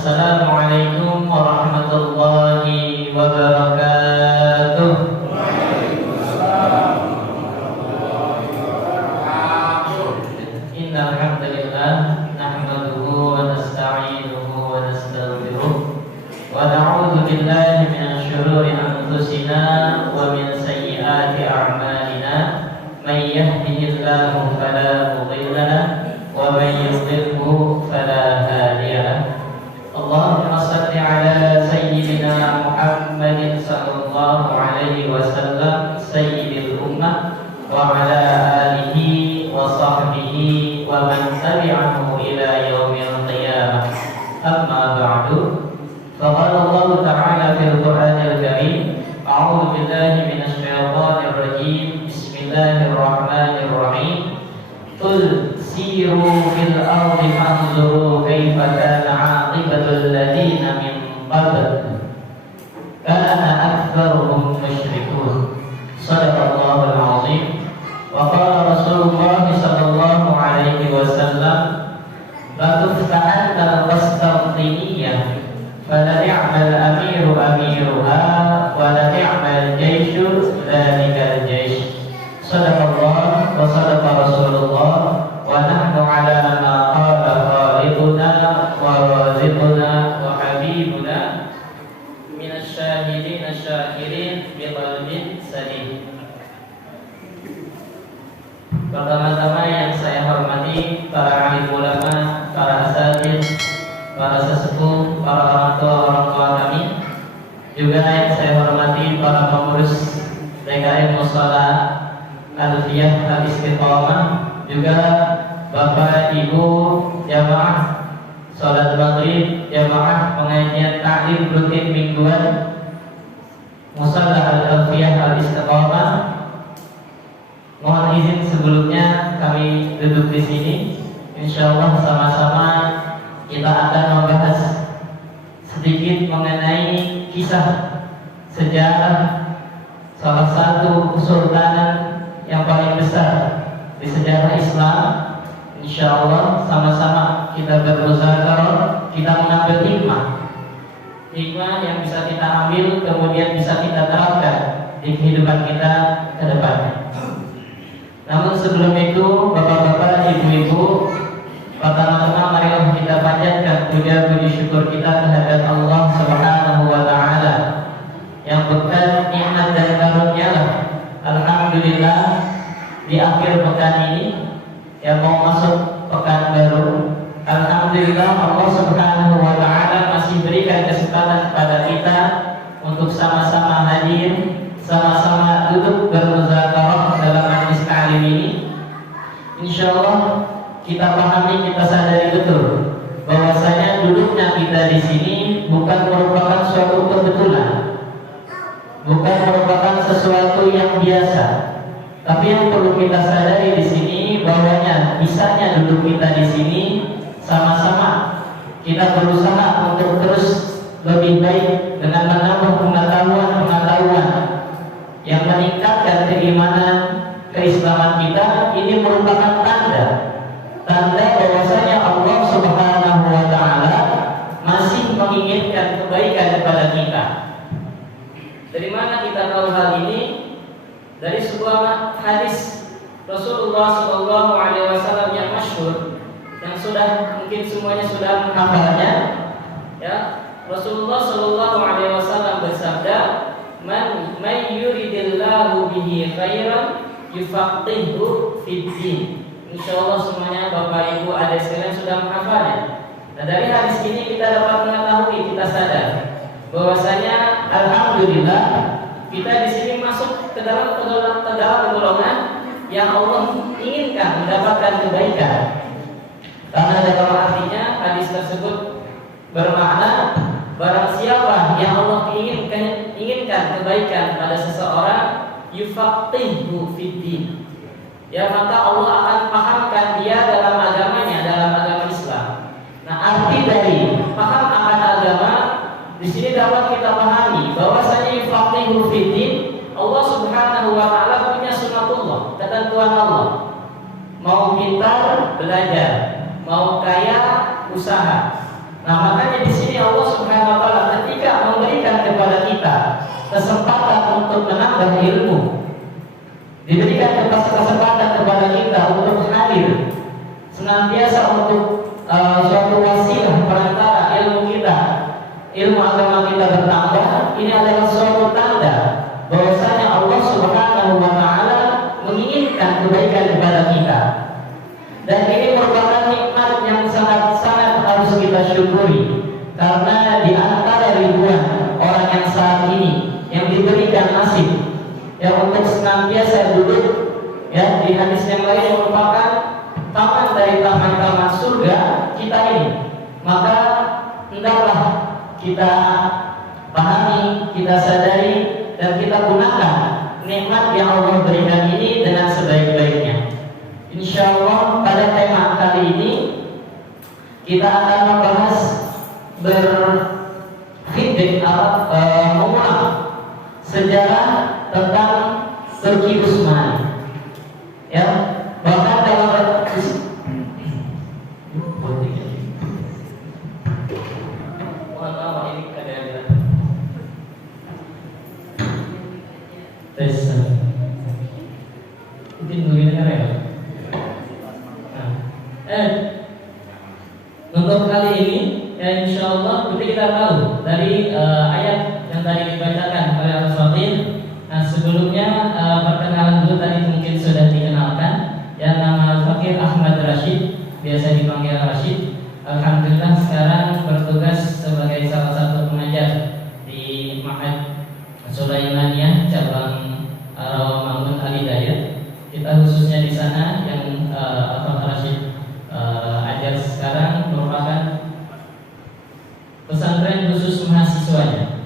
Assalamualaikum warahmatullahi wabarakatuh. Innal hamdalillah nahmaduhu wa nasta'inuhu wa nastaghfiruh wa na'udzu billahi min syururi anfusina wa min sayyiati a'malina. May yahdihillahu fala mudilla lahu wa may yudlilhu fala hadiya lahu. Allahumma shalli ala sayyidina Muhammadin sallallahu alaihi wasallam sayyidil ummah wa ala alihi wa sahbihi wa man tabi'ahu ila yaumil qiyamah. Amma ba'du. Faqala Allah ta'ala fil Qur'anil Karim, a'udzu billahi minasy syaithanir rajim. Bismillahirrahmanirrahim. Qul siru fil ardi fanzuru kaifa kana 'aqibatul ladzina min qabl kana aktsaruhum musyrikun. Shadaqallahul 'azim. Wa qala Rasulullah sallallahu alaihi wasallam, "Batufta'an al-Qastiniyah fala ni'mal amiru amiruha wa la ni'mal jaishu dzalikal jaish." Shadaqallah wa shadaqa Rasulullah wa nahnu ala ma qala khaliduna wa raziduna wa habibuna minasy syahidin syakirin bi qalbin salim. Pertama-tama yang saya hormati para alim ulama, para asatidz, para sesepuh, para orang tua kami, juga yang saya hormati para pengurus DKM Mushola Alfiyah Al-Istiqamah, juga Bapak Ibu jamaah salat maghrib, jamaah pengajian taklim rutin mingguan Mushola Al-Alfiyah Al-Istiqamah. Mohon izin sebelumnya kami duduk di sini. Insyaallah sama-sama kita akan membahas sedikit mengenai kisah sejarah salah satu kesultanan yang paling besar di sejarah Islam. Insyaallah sama-sama kita bermuzakarah, kita mengambil hikmah yang bisa kita ambil, kemudian bisa kita terapkan di kehidupan kita ke depannya. Namun sebelum itu, bapak-bapak, ibu-ibu, pertama-tama marilah kita panjatkan puja-puji syukur kita kehadirat Allah Subhanahu wa taala yang berkat nikmat dan karunia-Nya. Alhamdulillah di akhir pekan ini yang mau masuk pekan baru, alhamdulillah Allah Subhanahu wa taala masih berikan kesempatan kepada kita untuk sama-sama hadir, sama-sama duduk bermuzakarah dalam majlis ta'lim ini. Insyaallah kita pahami, kita sadari betul bahwasanya duduknya kita di sini bukan merupakan suatu kebetulan, bukan merupakan sesuatu yang biasa. Tapi yang perlu kita sadari di sini bahwanya bisanya duduk kita di sini sama-sama kita berusaha untuk terus lebih baik dengan menambah pengetahuan yang meningkatkan keimanan, keislaman kita. Ini merupakan tanda bahwasanya Allah Subhanahu wa taala masih menginginkan kebaikan kepada kita. Dari mana kita tahu hal ini? Dari sebuah hadis Rasulullah sallallahu alaihi wasallam yang masyhur, yang sudah mungkin semuanya sudah menghafalnya. Ya, Rasulullah sallallahu alaihi wasallam bersabda, "Man yuridillahu bihi khairan yufaqihuhu fid din." Insyaallah semuanya Bapak Ibu adik sekalian sudah menghafalnya. Nah, dari hadis ini kita dapat mengetahui, kita sadar bahwasanya alhamdulillah kita di sini masuk ke dalam golongan yang Allah inginkan mendapatkan kebaikan. Karena dalam artinya hadis tersebut bermakna barang siapa yang Allah inginkan kebaikan pada seseorang, yufaqihuhu fid din, ya maka Allah akan pahamkan dia dalam agamanya, dalam agama Islam. Nah, arti dari paham akan agama di sini dapat kita pahami bahwasanya yufaqihuhu fid din, Allah Subhanahu wa taala punya sunatullah, ketentuan Allah. Mau pintar belajar, mau kaya usaha. Nah, makanya di sini kepada kita kesempatan untuk menambah ilmu, diberikan kesempatan kepada kita untuk hadir senantiasa untuk suatu wasilah perantara ilmu kita, ilmu agama kita bertambah. Ini adalah suatu tanda bahwasanya Allah Subhanahu wa taala menginginkan kebaikan kepada kita. Dan ini merupakan nikmat yang sangat-sangat harus kita syukuri, karena di antara ribuan orang yang saat ini yang diberikan nasib yang untuk senantiasa duduk ya di hadis yang lain merupakan taman dari taman-taman surga kita ini, maka hendaklah kita pahami, kita sadari, dan kita gunakan nikmat yang Allah berikan ini dengan sebaik-baiknya. Insyaallah pada tema kali ini kita akan membahas berfeedback mengulang sejarah tentang Turki Utsmani. Ya, bahkan dalam untuk kali ini ya insyaallah kita tahu dari ayat yang tadi dibacakan oleh Al-Fatih. Nah, sebelumnya perkenalan dulu tadi mungkin sudah dikenalkan. Ya, nama Al-Fakir Ahmad Rashid, biasa dipanggil Rashid. Alhamdulillah sekarang bertugas sebagai salah satu pengajar di Ma'had Sulaimaniyah cabang Rawamangun Al-Hidayah. Kita khususnya di sana yang Al Rashid ajar sekarang merupakan pesantren khusus mahasiswanya.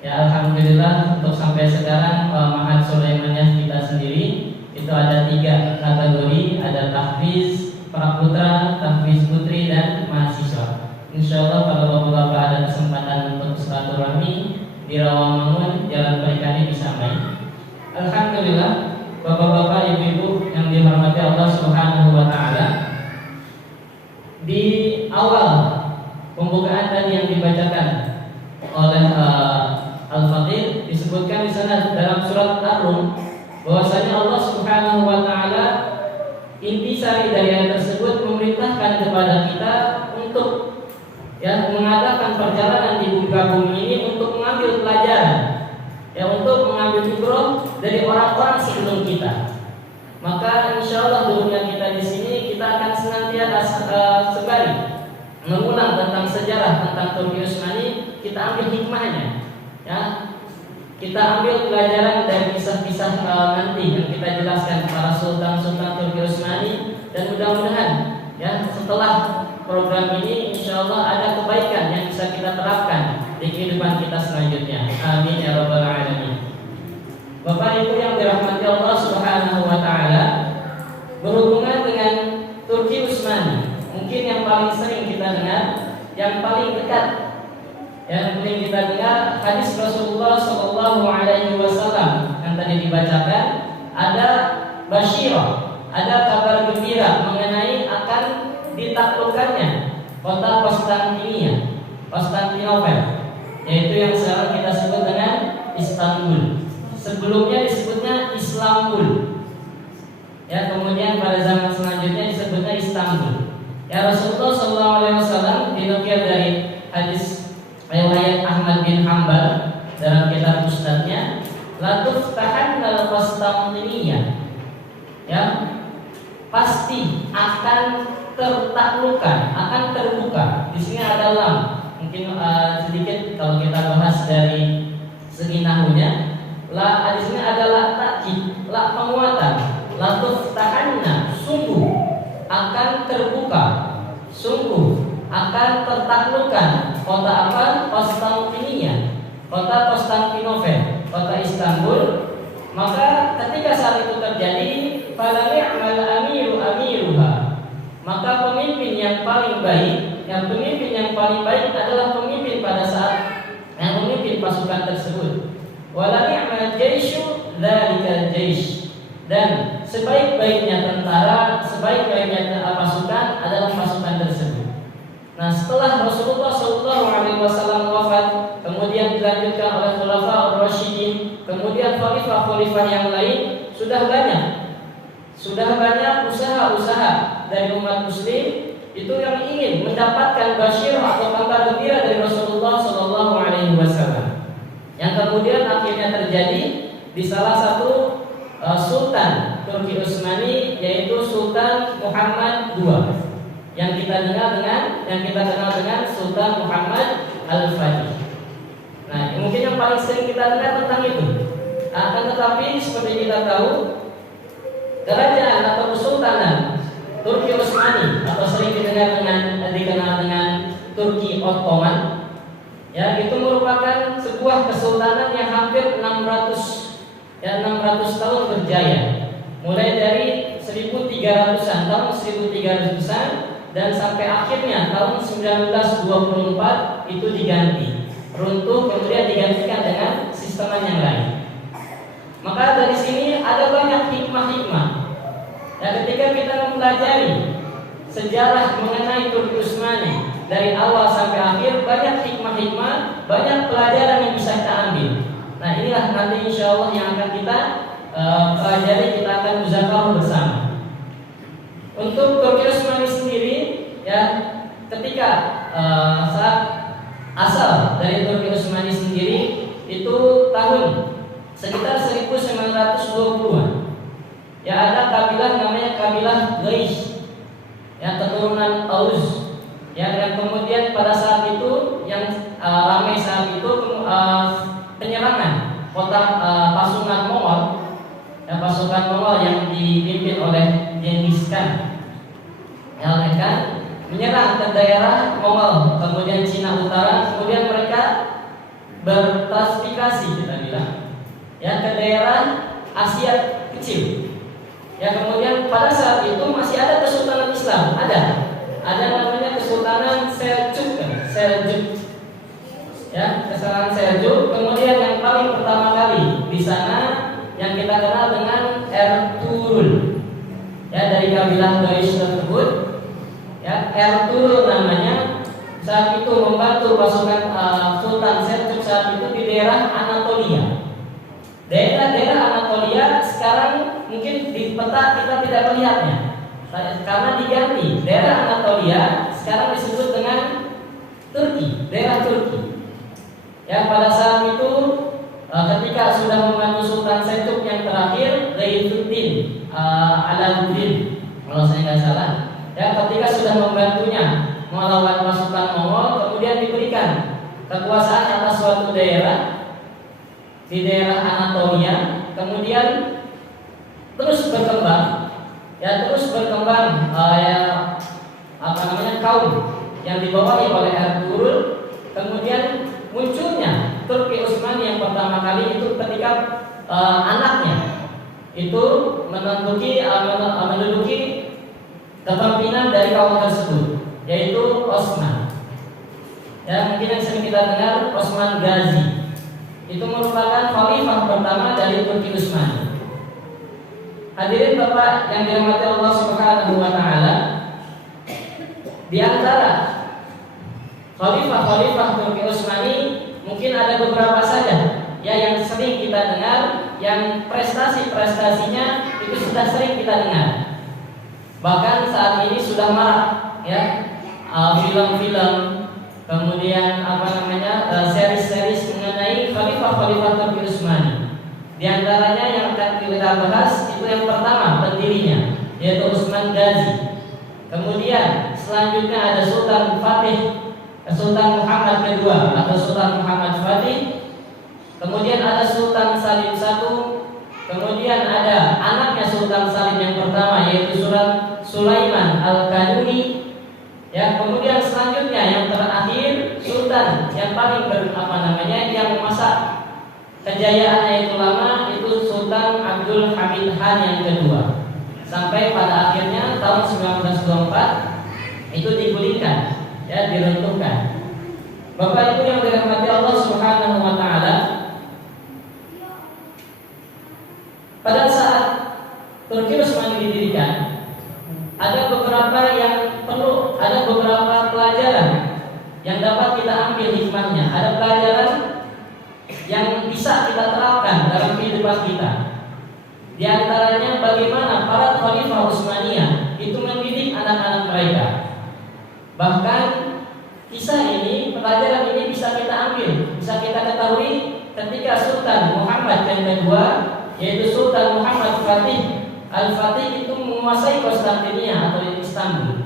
Ya, alhamdulillah untuk sampai sekarang Ma'had Sulaimaniyah kita sendiri itu ada 3 kategori, ada tahfiz praputra, tahfiz putri, dan mahasiswa. Insyaallah kalau bapak-bapak ada kesempatan untuk silaturahmi di Rawamangun Jalan Perikani bisa main. Alhamdulillah bapak-bapak, ibu-ibu yang dihormati Allah Subhanahu wa taala. Di awal pembukaan tadi yang dibacakan oleh Al-Fatih disebutkan di sana dalam surat Ar-Rum bahwasanya Allah Subhanahu wa taala intisari dari ayat tersebut memerintahkan kepada kita untuk ya mengadakan perjalanan di muka bumi ini untuk mengambil pelajaran, ya untuk mengambil ibrah dari orang-orang sebelum kita. Maka insyaallah dunia kita di sini kita akan senantiasa sembari mengulang tentang sejarah tentang Turki Utsmani, kita ambil hikmahnya, ya. Kita ambil pelajaran dari kisah-kisah nanti yang kita jelaskan para sultan-sultan Turki Utsmani, dan mudah-mudahan ya setelah program ini insyaallah ada kebaikan yang bisa kita terapkan di kehidupan kita selanjutnya. Amin ya rabbal alamin. Bapak Ibu yang dirahmati Allah Subhanahu wa taala, berhubungan dengan Turki Utsmani, mungkin yang paling sering kita dengar, yang paling dekat yang paling kita dengar hadis Rasulullah Shallallahu Alaihi Wasallam yang tadi dibacakan, ada basyirah, ada kabar gembira mengenai akan ditaklukkannya kota Konstantinopel, yaitu yang sekarang kita sebut dengan Istanbul. Sebelumnya disebutnya Islambul, ya, kemudian pada zaman selanjutnya disebutnya Istanbul. Ya, Rasulullah Shallallahu Alaihi Wasallam dinukil dari hadis riwayat Ahmad bin Hanbal dalam kitab Ustadznya, la tuftahanna al-Konstantiniyah, ya, pasti akan tertaklukkan, akan terbuka. Di sini ada lam. Mungkin sedikit kalau kita bahas dari segi nahunya, la di sini adalah takkid, la penguatan. La tuftahanna, sungguh akan terbuka, sungguh akan tertaklukkan kota apa? Konstantiniyah, kota Konstantinopel, kota Istanbul. Maka ketika saat itu terjadi, fala ni'mal amiru amiruha, maka pemimpin yang paling baik, pemimpin yang paling baik adalah pemimpin pada saat yang memimpin pasukan tersebut. Wala ni'mal jaisyu dzalikal jaish, dan sebaik-baiknya tentara, sebaik-baiknya pasukan adalah pasukan tersebut. Nah, setelah Rasulullah SAW wafat, kemudian dilanjutkan oleh Khulafaur Rasyidin, kemudian khalifah-khalifah yang lain, sudah banyak usaha-usaha dari umat muslim itu yang ingin mendapatkan basyir atau kabar gembira dari Rasulullah Shallallahu Alaihi Wasallam, yang kemudian akhirnya terjadi di salah satu Sultan Turki Utsmani, yaitu Sultan Muhammad II, yang kita kenal dengan Sultan Muhammad Al-Fatih. Nah, mungkin yang paling sering kita dengar tentang itu. Akan tetapi seperti kita tahu, kerajaan atau kesultanan Turki Utsmani atau sering dikenal dengan Turki Ottoman, ya, itu merupakan sebuah kesultanan yang hampir 600 tahun berjaya, mulai dari 1300-an, tahun 1300-an, dan sampai akhirnya tahun 1924 itu diganti, runtuh, kemudian digantikan dengan sistem yang lain. Maka dari sini ada banyak hikmah-hikmah. Ya, ketika kita mempelajari sejarah mengenai Turki Utsmani dari awal sampai akhir, banyak hikmah-hikmah, banyak pelajaran yang bisa kita ambil. Nah, inilah nanti insya Allah yang akan kita pelajari, kita akan muzakarah bersama. Untuk Turki Utsmani sendiri, ya, ketika saat asal dari Turki Utsmani sendiri itu tahun sekitar 1920-an. Ya, ada kabilah namanya kabilah Quraisy, ya, keturunan Aus. Ya, dan kemudian pada saat itu yang ramai saat itu penyerangan kota pasukan Mongol, ya, pasukan Mongol yang dipimpin oleh Genghis Khan. Ya, mereka menyerang ke daerah Mongol, kemudian Cina Utara, kemudian mereka bertransmigrasi, kita bilang, ya, ke daerah Asia kecil. Ya, kemudian pada saat itu masih ada kesultanan Islam, ada namanya Kesultanan Seljuk, ya, Kesultanan Seljuk. Kemudian yang paling pertama kali di sana yang kita kenal dengan Ertugrul, ya, dari kabilah Quraisy tersebut, ya, Ertugrul namanya. Saat itu membantu pasukan Sultan Seljuk saat itu di daerah Anatolia. Daerah Anatolia sekarang mungkin di peta kita tidak melihatnya karena diganti. Daerah Anatolia sekarang disebut dengan Turki, daerah Turki. Ya, pada saat itu ketika sudah membantu Sultan Seljuk yang terakhir, Zainuddin Aladdin, kalau saya nggak salah, ya, ketika sudah membantunya melawan pasukan Mongol, kemudian diberikan kekuasaan atas suatu daerah di daerah Anatolia, kemudian terus berkembang, ya, kaum yang dibawahi oleh Ertugrul. Kemudian munculnya Turki Utsmani yang pertama kali itu ketika anaknya itu menduduki kepemimpinan dari kaum tersebut, yaitu Osman. Ya, mungkin yang sering kita dengar Osman Ghazi. Itu merupakan khalifah pertama dari Turki Utsmani. Hadirin Bapak yang dirahmati Allah Subhanahu wa taala, di antara khalifah-khalifah Turki Utsmani mungkin ada beberapa saja, ya, yang sering kita dengar, yang prestasi-prestasinya itu sudah sering kita dengar. Bahkan saat ini sudah marak, ya, film-film, kemudian series-series mengenai khalifah-khalifah Turki Utsmani. Di antaranya yang akan kita bahas itu yang pertama pendirinya, yaitu Utsman Ghazi. Kemudian selanjutnya ada Sultan Muhammad II atau Sultan Muhammad Fatih. Kemudian ada Sultan Salim I. Kemudian ada anaknya Sultan Salim yang pertama, yaitu Sultan Sulaiman Al-Kanuni. Ya, kemudian selanjutnya yang terakhir Sultan yang paling yang masa kejayaannya itu lama, itu Sultan Abdul Hamid Han yang kedua. Sampai pada akhirnya tahun 1924 itu digulingkan, ya, diruntuhkan. Bapak Ibu yang dirahmati Allah Subhanahu wa taala, pada saat Turki Utsmani didirikan, ada beberapa pelajaran yang dapat kita ambil hikmahnya. Ada pelajaran yang bisa kita terapkan dalam kehidupan kita. Di antaranya bagaimana para khalifah Utsmaniyah itu mendidik anak-anak mereka. Bahkan kisah ini, pelajaran ini bisa kita ambil, bisa kita ketahui ketika Sultan Muhammad yang kedua, yaitu Sultan Muhammad Fatih Al-Fatih itu menguasai Konstantinia atau Istanbul.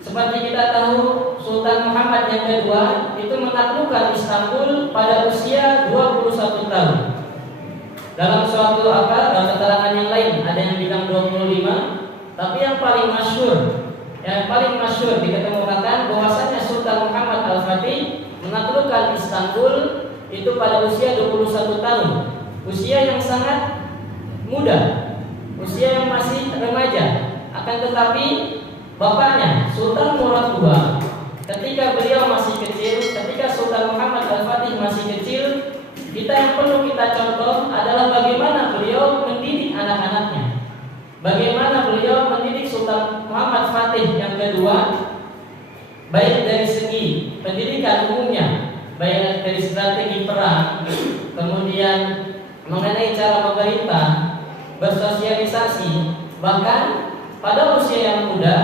Seperti kita tahu, Sultan Muhammad yang kedua itu menaklukkan Istanbul pada usia 21 tahun. Dalam suatu dalam keterangan yang lain ada yang bilang 25, tapi yang paling masyhur diketemukan bahwasanya Sultan Muhammad Al-Fatih menaklukkan Istanbul itu pada usia 21 tahun. Usia yang sangat muda, usia yang masih remaja. Akan tetapi bapaknya Sultan Murad II ketika beliau masih kecil, ketika Sultan Muhammad Al-Fatih masih kecil, kita yang perlu kita contoh adalah bagaimana beliau mendidik anak-anaknya. Bagaimana beliau mendidik Sultan Muhammad Fatih yang kedua, baik dari segi pendidikan umumnya, baik dari strategi perang, kemudian mengenai cara memerintah, bersosialisasi, bahkan pada usia yang muda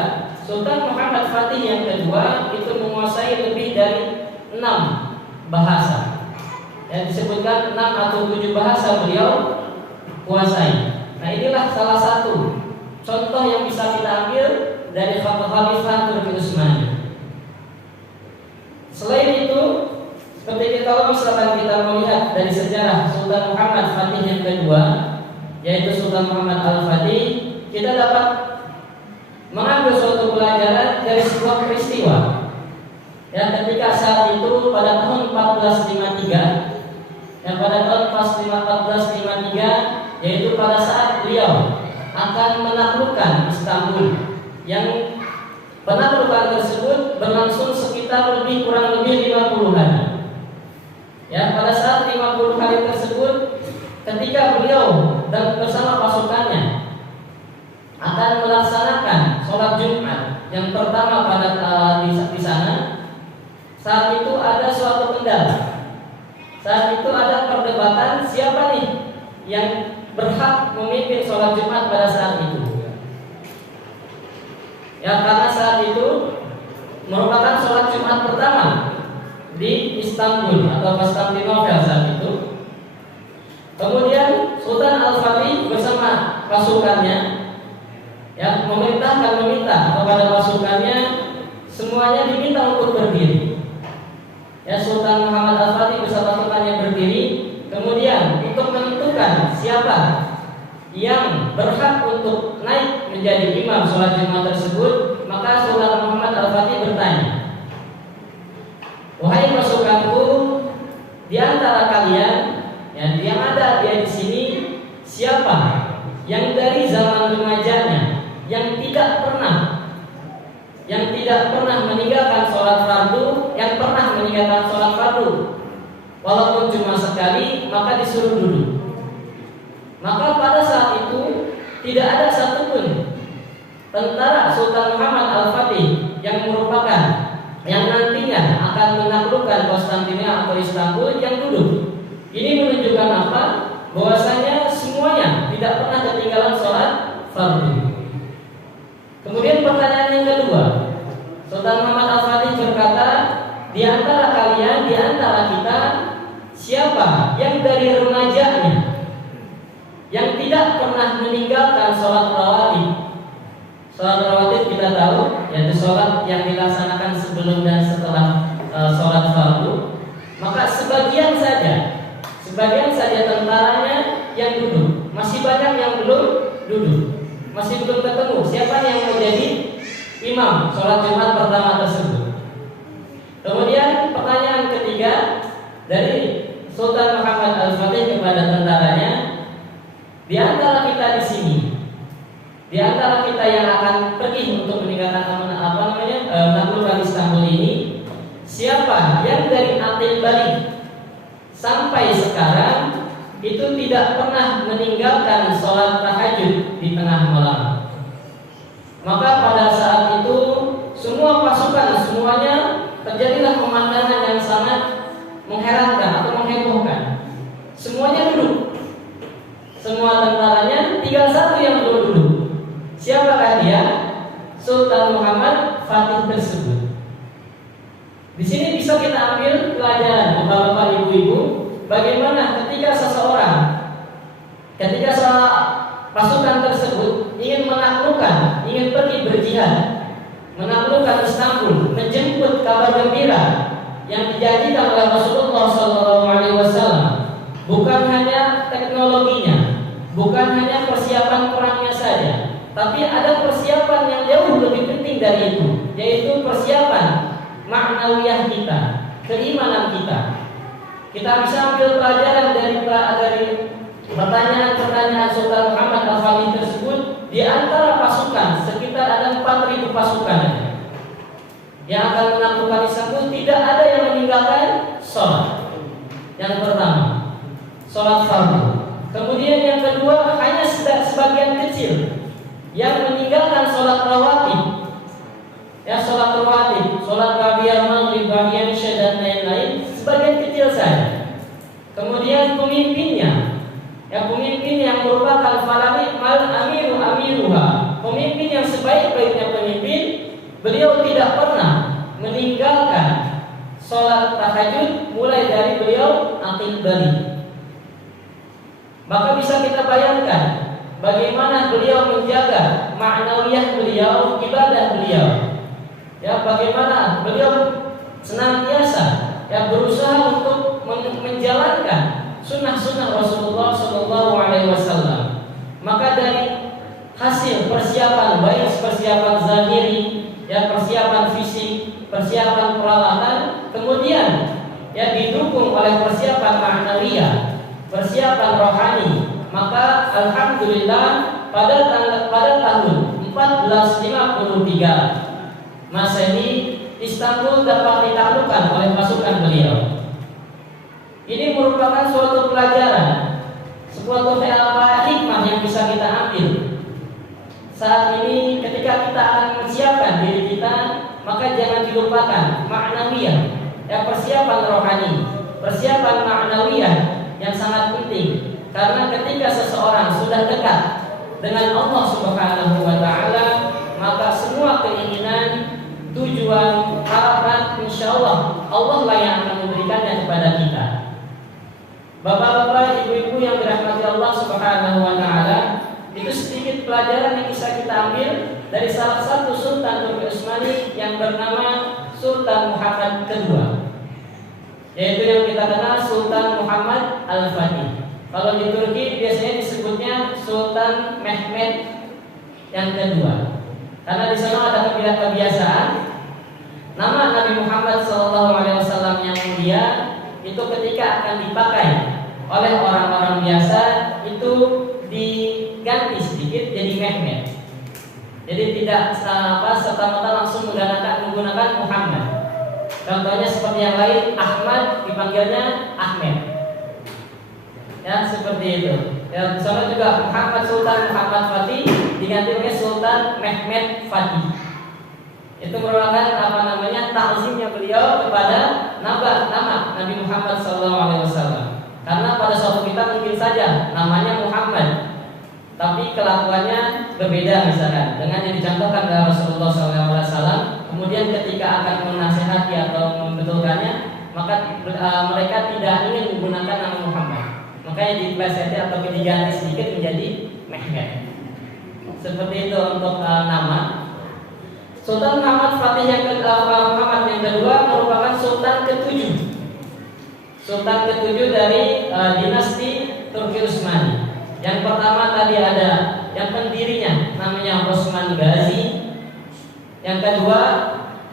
Sultan Muhammad Fatih yang kedua itu menguasai lebih dari 6 bahasa. Yang disebutkan 6 atau 7 bahasa beliau kuasai. Nah, inilah salah satu contoh yang bisa kita ambil dari Khalifah Turki Utsmani. Selain itu, seperti kalau misalkan kita melihat dari sejarah Sultan Muhammad Fatih yang kedua, yaitu Sultan Muhammad Al-Fatih, kita dapat mengambil suatu pelajaran dari sebuah peristiwa. Ya, ketika saat itu pada tahun 1453, pada tahun 1453, yaitu pada saat beliau akan menaklukkan Istanbul, yang penaklukan tersebut berlangsung sekitar kurang lebih 50 hari. Ya, pada saat 50 hari tersebut, ketika beliau dan bersama pasukannya akan melaksanakan sholat Jumat yang pertama pada di sana, saat itu ada suatu kendala. Saat itu ada perdebatan siapa nih yang berhak memimpin sholat Jumat pada saat itu. Ya, karena saat itu merupakan sholat Jumat pertama di Istanbul atau Konstantinopel saat itu. Kemudian Sultan Al-Fatih bersama pasukannya meminta kepada pasukannya semuanya diminta untuk berdiri. Ya, Sultan Muhammad Al-Fatih bersama pasukannya berdiri. Kemudian untuk menentukan siapa yang berhak untuk naik menjadi imam sholat Jumat tersebut, maka Sultan Muhammad Al-Fatih bertanya, "Wahai pasukanku, di antara kalian yang ada di sini, siapa yang dari zaman remajanya yang tidak pernah meninggalkan sholat fardu, yang pernah meninggalkan sholat fardu walaupun cuma sekali, maka disuruh dulu." Maka pada saat itu tidak ada satupun tentara Sultan Muhammad Al-Fatih yang nantinya akan menaklukkan Konstantinia atau Istanbul yang duduk. Ini menunjukkan apa? Bahwasanya semuanya tidak pernah ketinggalan sholat fardu. Kemudian pertanyaan yang kedua, Sultan Muhammad Al-Fatih berkata, di antara kalian, di antara kita, siapa yang dari remajanya yang tidak pernah meninggalkan sholat rawatib? Sholat rawatib kita tahu, yaitu sholat yang dilaksanakan sebelum dan setelah sholat fardu. Maka sebagian saja tentaranya yang duduk, masih banyak yang belum duduk, masih belum ketemu siapa yang menjadi imam sholat Jumat pertama tersebut. Kemudian pertanyaan ketiga dari Sultan Muhammad Al-Fatih kepada tentaranya, di antara kita di sini, di antara kita yang akan pergi untuk meninggalkan menaklukkan Istanbul ini, siapa yang dari atil balik sampai sekarang itu tidak pernah meninggalkan sholat tahajud di tengah malam? Maka pada saat itu semua pasukan semuanya terjadilah pemandangan yang sangat mengherankan atau menghebohkan. Semuanya duduk. Semua tentaranya tinggal satu yang belum duduk. Siapakah dia? Sultan Muhammad Fatih tersebut. Di sini bisa kita ambil pelajaran, bapak-bapak, ibu-ibu, bagaimana ketika pasukan tersebut ingin menaklukkan, ingin pergi berjihad, menaklukkan Istanbul, menjemput kabar gembira yang dijanjikan oleh Rasulullah SAW. Bukan hanya teknologinya, bukan hanya persiapan perangnya saja, tapi ada persiapan yang jauh lebih penting dari itu, yaitu persiapan ma'nawiyah kita, keimanan kita. Kita bisa ambil pelajaran dari pertanyaan-pertanyaan Sultan Muhammad Al-Fatih tersebut. Di antara pasukan, sekitar ada 4.000 pasukan yang akan menaklukkan Istanbul, tidak ada yang meninggalkan sholat. Yang pertama, sholat fardu. Kemudian yang kedua, hanya sebagian kecil yang meninggalkan sholat rawatib. Ya, sholat rawatib, sholat ba'diyah maghrib, ba'diyah isya dan lain-lain, sebagian kecil saja. Kemudian pemimpinnya, pemimpin yang merupakan amiruha, pemimpin yang sebaik-baiknya pemimpin, beliau tidak pernah meninggalkan sholat tahajud mulai dari beliau aqil balik. Maka bisa kita bayangkan bagaimana beliau menjaga ma'nawiyah beliau, ibadah beliau. Ya, bagaimana beliau senantiasa berusaha untuk menjalankan sunnah-sunnah Rasulullah SAW. Maka dari hasil persiapan, baik persiapan zahiri, persiapan fisik, persiapan peralatan, kemudian didukung oleh persiapan ma'nawiyah, persiapan rohani, maka alhamdulillah pada tahun 1453 Masehi, Istanbul dapat ditaklukkan oleh pasukan beliau. Ini merupakan suatu pelajaran, suatu hikmah yang bisa kita ambil. Saat ini ketika kita akan menyiapkan diri kita, maka jangan dilupakan ma'nawiyah, persiapan rohani, persiapan ma'nawiyah yang sangat penting. Karena ketika seseorang sudah dekat dengan Allah Subhanahu wa taala, maka semua keinginan, tujuan, harapan, insyaallah Allah lah yang akan memberikannya kepada kita. Bapak-bapak, ibu-ibu yang dirahmati Allah Subhanahu wa taala, itu sedikit pelajaran yang bisa kita ambil dari salah satu Sultan Turki Utsmani yang bernama Sultan Muhammad II, yaitu yang kita kenal Sultan Muhammad Al-Fatih. Kalau di Turki biasanya disebutnya Sultan Mehmed yang kedua, karena di sana ada kebiasaan nama Nabi Muhammad SAW yang mulia itu ketika akan dipakai oleh orang-orang biasa itu diganti sedikit jadi Mehmed. Jadi tidak serta-merta langsung menggunakan Muhammad. Contohnya seperti yang lain, Ahmad dipanggilnya Ahmed. Ya, seperti itu. Ya, sama juga Muhammad Sultan Muhammad Fatih diganti oleh Sultan Mehmed Fatih. Itu merupakan takzimnya beliau kepada nama Nabi Muhammad SAW. Karena pada suatu kita mungkin saja namanya Muhammad, tapi kelakuannya berbeda misalkan dengan yang dicontohkan oleh Rasulullah SAW. Kemudian ketika akan menasihati atau membetulkannya, maka mereka tidak ingin menggunakan nama Muhammad. Makanya diplesetin atau diganti sedikit menjadi Mehmed. Seperti itu untuk nama. Sultan Muhammad Fatih yang kedua merupakan Sultan ke-7. Sultan ke-7 dari dinasti Turki Utsmani. Yang pertama tadi ada yang pendirinya namanya Osman Ghazi. Yang kedua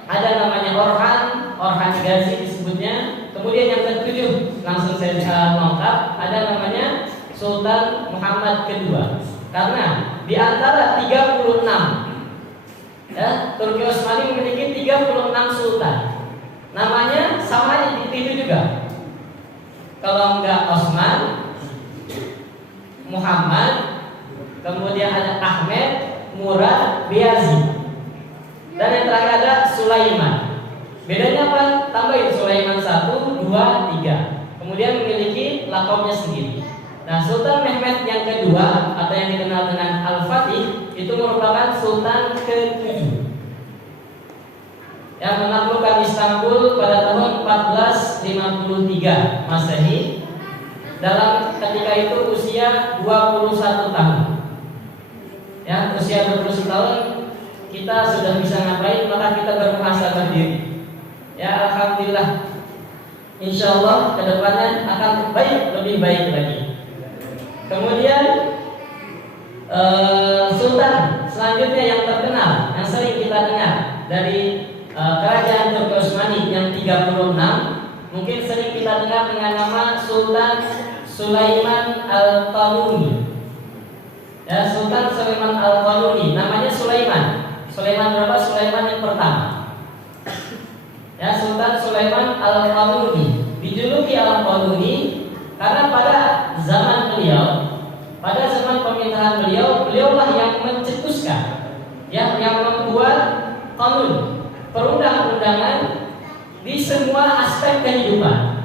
ada namanya Orhan Ghazi disebutnya. Kemudian yang ke-7 langsung saya lengkap, ada namanya Sultan Muhammad kedua. Karena di antara 36 Turki Utsmani memiliki 36 sultan. Namanya sama itu juga. Kalau enggak Osman, Muhammad, kemudian ada Ahmed, Murad, Biazi, dan yang terakhir ada Sulaiman. Bedanya apa? Tambahin Sulaiman 1, 2, 3. Kemudian memiliki lakopnya sendiri. Nah, Sultan Mehmed yang kedua atau yang dikenal dengan Al-Fatih itu merupakan Sultan ke-7 yang menaklukkan Istanbul pada tahun 1453 Masehi. Dalam ketika itu usia 21 tahun. Ya, usia 21 tahun kita sudah bisa ngapain, maka kita bermuhasabah diri. Ya, alhamdulillah. Insyaallah kedepannya akan baik, lebih baik lagi. Kemudian Sultan selanjutnya yang terkenal, yang sering kita dengar dari kerajaan Turki Utsmani yang 36, mungkin sering kita dengar dengan nama Sultan Sulaiman Al-Qanuni. Ya, Sultan Sulaiman Al-Qanuni, namanya Sulaiman. Sulaiman berapa? Sulaiman yang pertama. Ya, Sultan Sulaiman Al-Qanuni. Dijuluki Al-Qanuni karena pada zaman beliau, pada zaman pemerintahan beliau, beliaulah yang mencetuskan, yang membuat kanun, perundang-undangan di semua aspek kehidupan,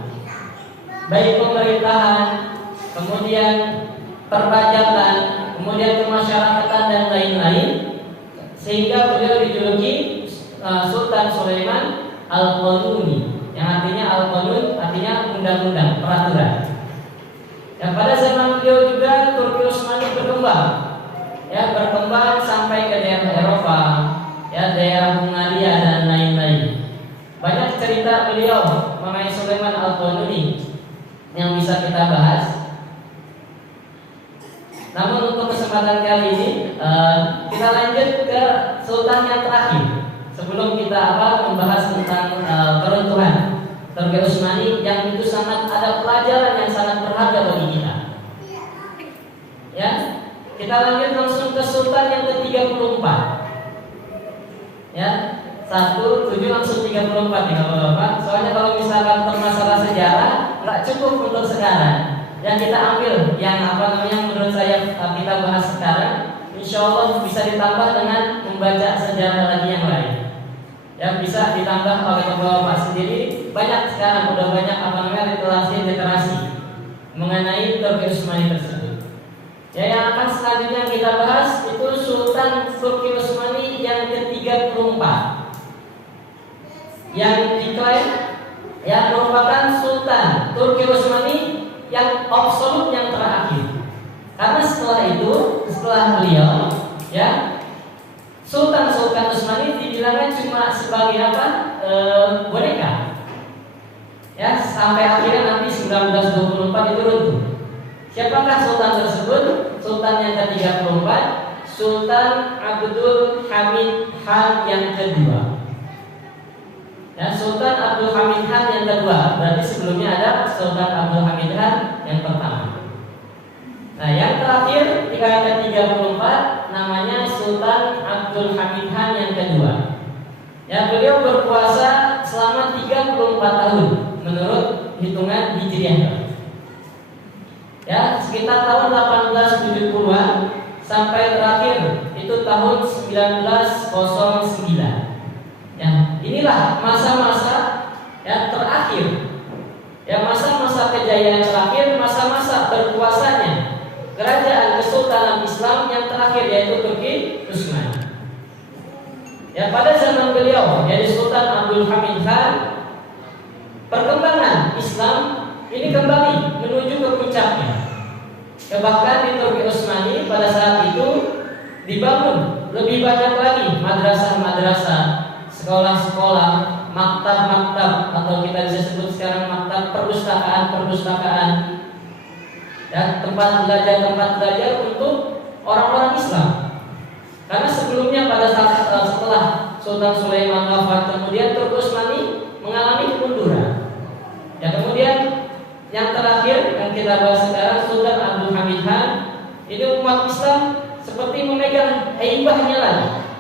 baik pemerintahan, kemudian perpajakan, kemudian kemasyarakatan dan lain-lain, sehingga beliau dijuluki Sultan Sulaiman Al-Qanuni, yang artinya Al-Qanun, artinya undang-undang, peraturan. Dan pada zaman beliau juga Turki Utsmani berkembang, ya, berkembang sampai ke daerah Eropa, ya, daerah Hungaria dan lain-lain. Banyak cerita beliau mengenai Sulaiman Al-Qanuni yang bisa kita bahas. Namun untuk kesempatan kali ini kita lanjut ke Sultan yang terakhir sebelum kita membahas tentang keruntuhan Turki Utsmani yang itu sangat ada pelajaran yang sangat berharga bagi kita. Ya, kita lanjut langsung ke Sultan yang ke-34. Ya, 1, 7 langsung 34 ya Bapak. Soalnya kalau misalkan masalah sejarah nggak cukup untuk sekarang. Yang kita ambil yang menurut saya kita bahas sekarang, insya Allah bisa ditambah dengan membaca sejarah lagi yang lain. Yang bisa ditambah oleh Bapak sendiri. Banyak sekarang udah banyak literasi mengenai Turki Utsmani tersebut. Ya, yang akan selanjutnya kita bahas itu Sultan Turki Utsmani yang ke-34, yang diklaim yang merupakan Sultan Turki Utsmani yang absolut, yang terakhir. Karena setelah itu, setelah beliau, ya, Sultan Utsmani dibilangnya cuma sebagai boneka. Ya, sampai akhirnya nanti 1924 itu runtuh. Siapakah Sultan tersebut? Sultan yang ke-34, Sultan Abdul Hamid Han yang kedua. Ya, Sultan Abdul Hamid Han yang kedua. Berarti sebelumnya ada Sultan Abdul Hamid Han yang pertama. Nah, yang terakhir yang ke-34 namanya Sultan Abdul Hamid Han yang kedua. Ya, beliau berkuasa selama 34 tahun menurut hitungan Hijriah. Ya, sekitar tahun 1870-an sampai terakhir itu tahun 1909. Ya, inilah masa-masa yang terakhir. Ya, masa-masa kejayaan terakhir, masa-masa berkuasanya kerajaan Kesultanan Islam yang terakhir, yaitu Turki Utsmani. Ya, pada zaman beliau, yaitu Sultan Abdul Hamid Han, perkembangan Islam ini kembali menuju ke puncaknya. Bahkan di Turki Utsmani pada saat itu dibangun lebih banyak lagi madrasah-madrasah, sekolah-sekolah, maktab-maktab, atau kita bisa sebut sekarang maktab perpustakaan-perpustakaan, dan tempat belajar untuk orang-orang Islam. Karena sebelumnya pada saat setelah Sultan Sulaiman wafat, kemudian Turki Utsmani mengalami kemunduran. Ya, kemudian yang terakhir yang kita bahas sekarang, Sultan Abdul Hamid Han, ini umat Islam seperti memegang haibahnya lagi,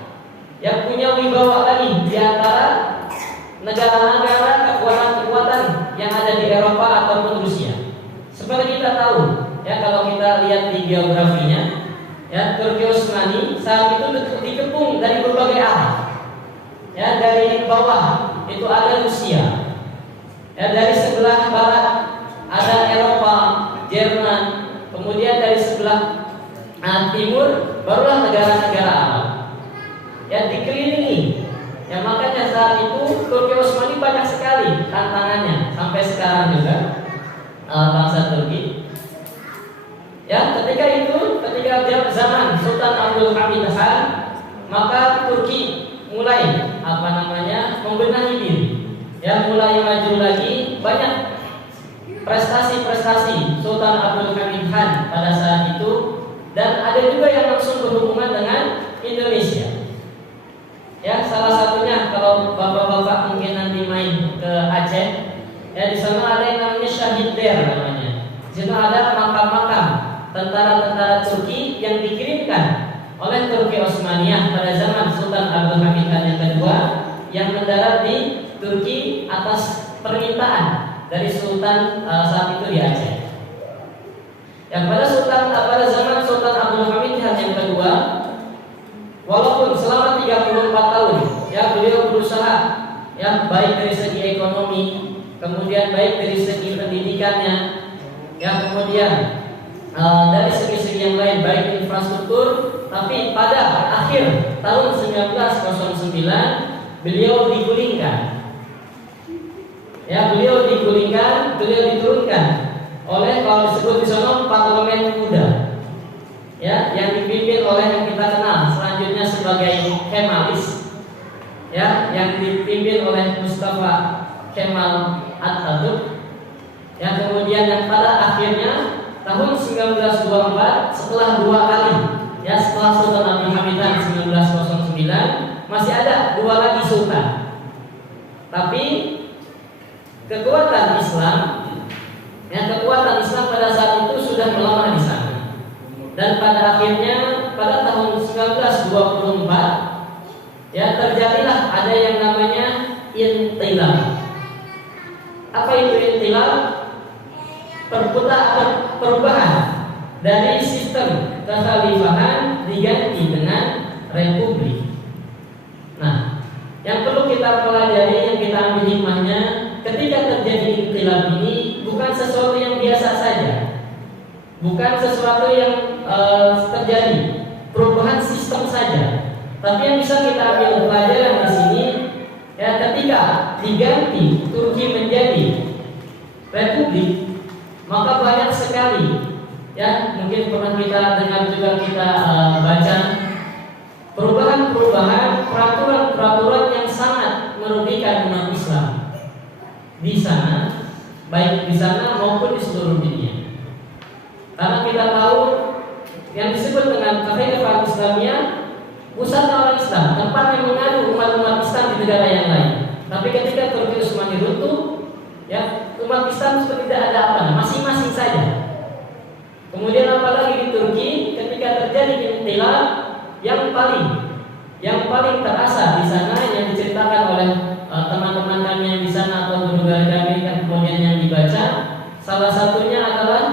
yang punya wibawa lagi di antara negara-negara kekuatan-kekuatan yang ada di Eropa ataupun Rusia. Seperti kita tahu, ya, kalau kita lihat di geografinya, ya, Turki Utsmani saat itu dikepung dari berbagai arah. Ya, dari bawah itu ada Rusia. Ya, dari sebelah barat ada Eropa, Jerman, kemudian dari sebelah timur barulah negara-negara Arab. Ya, dikelilingi. Ya, makanya saat itu Turki Utsmani banyak sekali tantangannya sampai sekarang juga bangsa Turki. Ya, ketika zaman Sultan Abdul Hamid Han, maka Turki mulai membenahi diri. Ya, mulai maju lagi, banyak prestasi-prestasi Sultan Abdul Hamid Han pada saat itu, dan ada juga yang langsung berhubungan dengan Indonesia. Ya, salah satunya kalau bapak-bapak mungkin nanti main ke Aceh, ya di sana ada yang namanya Syahid Der namanya. Di situ ada makam-makam tentara-tentara Turki yang dikirimkan oleh Turki Utsmaniyah pada zaman Sultan Abdul Hamid Han yang kedua, yang mendarat di Turki atas permintaan dari Sultan saat itu di Aceh. Yang pada zaman Sultan Abdul Hamid Han yang kedua, walaupun selama 34 tahun ya beliau berusaha, ya baik dari segi ekonomi, kemudian baik dari segi pendidikannya, ya kemudian dari segi-segi yang lain baik infrastruktur, tapi pada akhir tahun 1909 beliau digulingkan. Ya, beliau diturunkan oleh, kalau disebut di sana, parlemen muda. Ya, yang dipimpin oleh yang kita kenal selanjutnya sebagai Kemalis. Ya, yang dipimpin oleh Mustafa Kemal Atatürk. Yang kemudian yang pada akhirnya tahun 1924 setelah dua kali, ya setelah Sultan Abdul Hamid Han 1909 masih ada dua lagi sultan. Tapi kekuatan Islam pada saat itu sudah melemah di sana. Dan pada akhirnya pada tahun 1924 ya terjadilah ada yang namanya intilal. Apa itu intilal? Perubahan dari sistem kekhalifahan diganti dengan republik. Nah, yang perlu kita pelajari, yang kita ambil hikmahnya, ketika terjadi intilal ini bukan sesuatu yang biasa saja, bukan sesuatu yang terjadi perubahan sistem saja, tapi yang bisa kita ambil pelajaran di sini, ya ketika diganti Turki menjadi republik, maka banyak sekali, ya mungkin pernah kita dengar juga, kita baca perubahan-perubahan, peraturan-peraturan yang sangat merugikan umat Islam di sana, baik di sana maupun di seluruh dunia. Karena kita tahu yang disebut dengan Khalifah Islamiyah, pusat orang Islam, tempat yang mengadu umat-umat Islam di negara yang lain. Tapi ketika Turki Utsmani runtuh, ya umat Islam seperti tidak ada apa, masing-masing saja. Kemudian apalagi di Turki ketika terjadi intilal, yang paling terasa di sana yang diceritakan oleh teman-teman kami yang di sana atau guru-guru kami yang kemudian yang dibaca, salah satunya adalah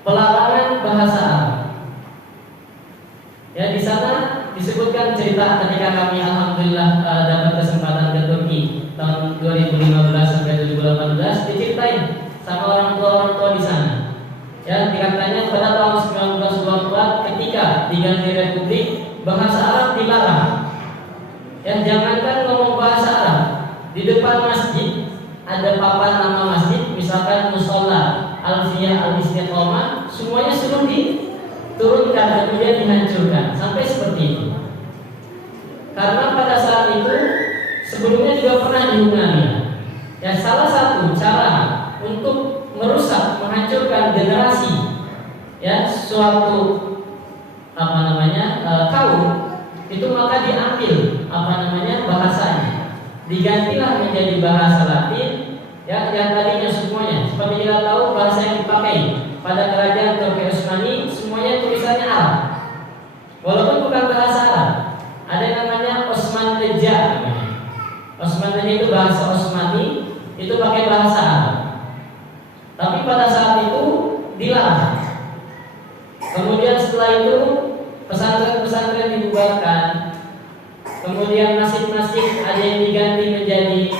pelarangan bahasa Arab. Ya, di sana disebutkan cerita ketika kami alhamdulillah dapat kesempatan ke Turki tahun 2015 sampai 2018, diceritain sama orang tua di sana. Ya, dikatanya pada tahun 1924 ketika diganti republik, bahasa Arab dilarang. Ya, jangankan ngomong bahasa Arab, di depan masjid ada papan nama masjid, misalkan Musholla Alfiyah Al-Istiqomah, semuanya suruh diturunkan kemudian dihancurkan, sampai seperti itu. Karena pada saat itu sebelumnya juga pernah di Hungaria. Ya, salah satu cara untuk merusak, menghancurkan generasi, ya suatu kaum itu, maka diambil bahasanya, digantilah menjadi bahasa Latin, ya yang tadinya semuanya seperti kita tahu bahasa yang dipakai pada kerajaan Turki Utsmani semuanya tulisannya Arab, walaupun bukan bahasa Arab. Ada yang namanya Osman Reja. Osman Reja itu bahasa Utsmani, itu pakai bahasa Arab. Tapi pada saat itu dilarang. Kemudian setelah itu pesantren-pesantren dibubarkan. Kemudian masjid-masjid ada yang diganti menjadi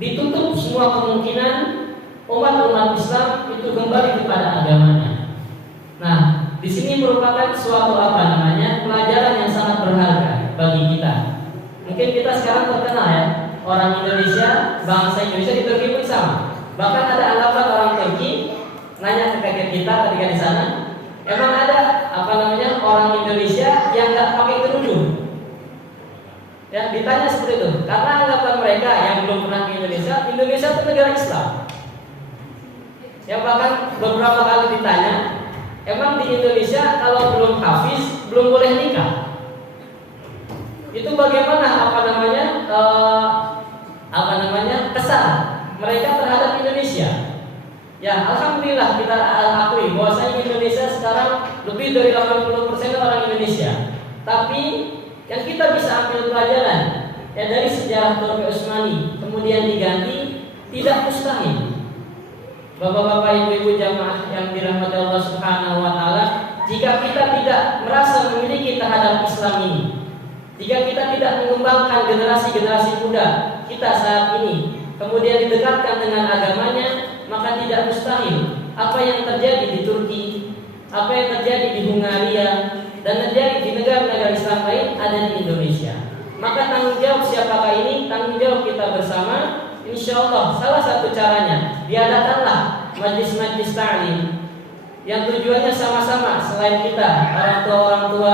ditutup semua kemungkinan umat-umat Islam itu kembali kepada agamanya. Nah, di sini merupakan suatu pelajaran yang sangat berharga bagi kita. Mungkin kita sekarang terkenal ya, orang Indonesia, bangsa Indonesia di Turki pun sama. Bahkan ada anggapan orang Turki nanya ke kakek kita ketika di sana, emang ada orang Indonesia yang nggak pakai kerudung? Ya, ditanya seperti itu. Karena anggapan mereka yang belum pernah ke Indonesia, Indonesia itu negara Islam. Ya, bahkan beberapa kali ditanya, emang di Indonesia kalau belum hafiz belum boleh nikah. Itu bagaimana kesan mereka terhadap Indonesia? Ya, alhamdulillah kita akui bahwasanya Indonesia sekarang lebih dari 80% orang Indonesia. Tapi yang kita bisa ambil pelajaran ya dari sejarah Turki Utsmani kemudian diganti, tidak mustahil. Bapak-bapak, ibu-ibu jamaah yang dirahmati Allah Subhanahu wa taala, jika kita tidak merasa memiliki terhadap Islam ini, jika kita tidak mengembangkan generasi-generasi muda kita saat ini, kemudian didekatkan dengan agamanya, maka tidak mustahil apa yang terjadi di Turki, apa yang terjadi di Hungaria, dan terjadi di negara-negara Islam lain ada di Indonesia. Maka tanggung jawab siapakah ini? Tanggung jawab kita bersama. Insya Allah salah satu caranya diadakanlah majlis-majlis ta'lim yang tujuannya sama-sama, selain kita orang tua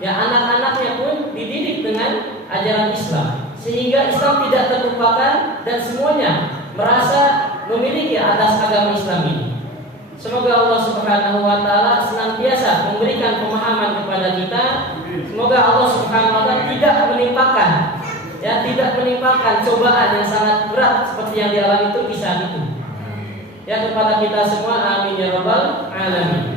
ya anak-anaknya pun dididik dengan ajaran Islam, sehingga Islam tidak terlupakan dan semuanya merasa memiliki atas agama Islam ini. Semoga Allah Subhanahu wa taala senantiasa memberikan pemahaman kepada kita. Semoga Allah Subhanahu wa taala tidak menimpakan cobaan yang sangat berat seperti yang dialami itu kisah itu. Ya, kepada kita semua, amin ya rabbal alamin.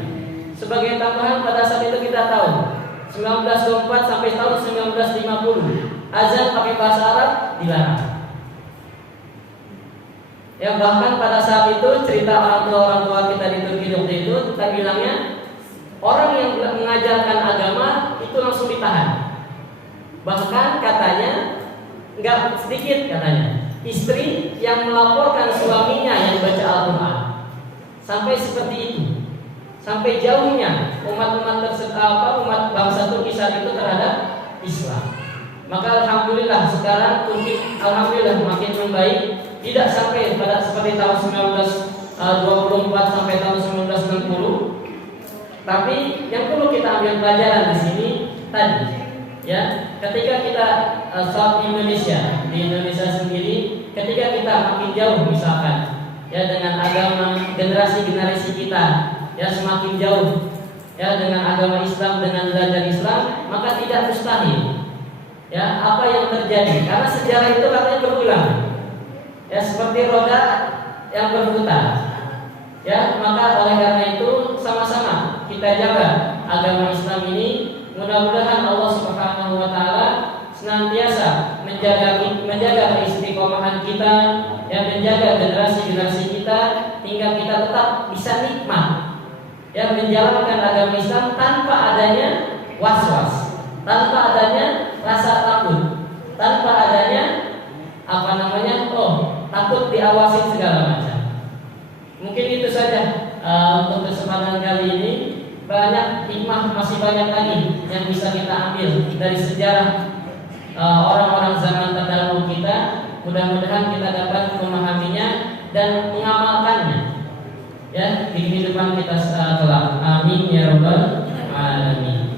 Sebagai tambahan, pada saat itu kita tahu 1924 sampai tahun 1950 azan pakai bahasa Arab dilarang. Ya, bahkan pada saat itu cerita orang tua kita di Turki waktu itu, kita bilangnya orang yang mengajarkan agama itu langsung ditahan. Bahkan katanya nggak sedikit katanya istri yang melaporkan suaminya yang baca Al-Quran. Sampai seperti itu, sampai jauhnya umat bangsa Turki saat itu terhadap Islam. Maka alhamdulillah sekarang Turki alhamdulillah makin membaik. Tidak sampai pada seperti tahun 1924 sampai tahun 1960. Tapi yang perlu kita ambil pelajaran di sini tadi, ya, ketika kita saat di Indonesia sendiri, ketika kita makin jauh misalkan, ya dengan agama generasi kita, ya semakin jauh, ya dengan agama Islam, dengan belajar Islam, maka tidak mustahil, ya apa yang terjadi, karena sejarah itu katanya berulang. Ya, seperti roda yang berputar. Ya, maka oleh karena itu sama-sama kita jaga agama Islam ini. Mudah-mudahan Allah Subhanahu wa taala senantiasa menjaga keistiqomahan kita, ya menjaga generasi-generasi kita hingga kita tetap bisa nikmat ya menjalankan agama Islam tanpa adanya was-was, tanpa adanya rasa takut, tanpa adanya takut diawasin segala macam. Mungkin itu saja untuk kesempatan kali ini. Banyak hikmah, masih banyak lagi yang bisa kita ambil dari sejarah orang-orang zaman terdahulu kita. Mudah-mudahan kita dapat memahaminya dan mengamalkannya ya di kehidupan kita kelak. Amin ya rabbal alamin.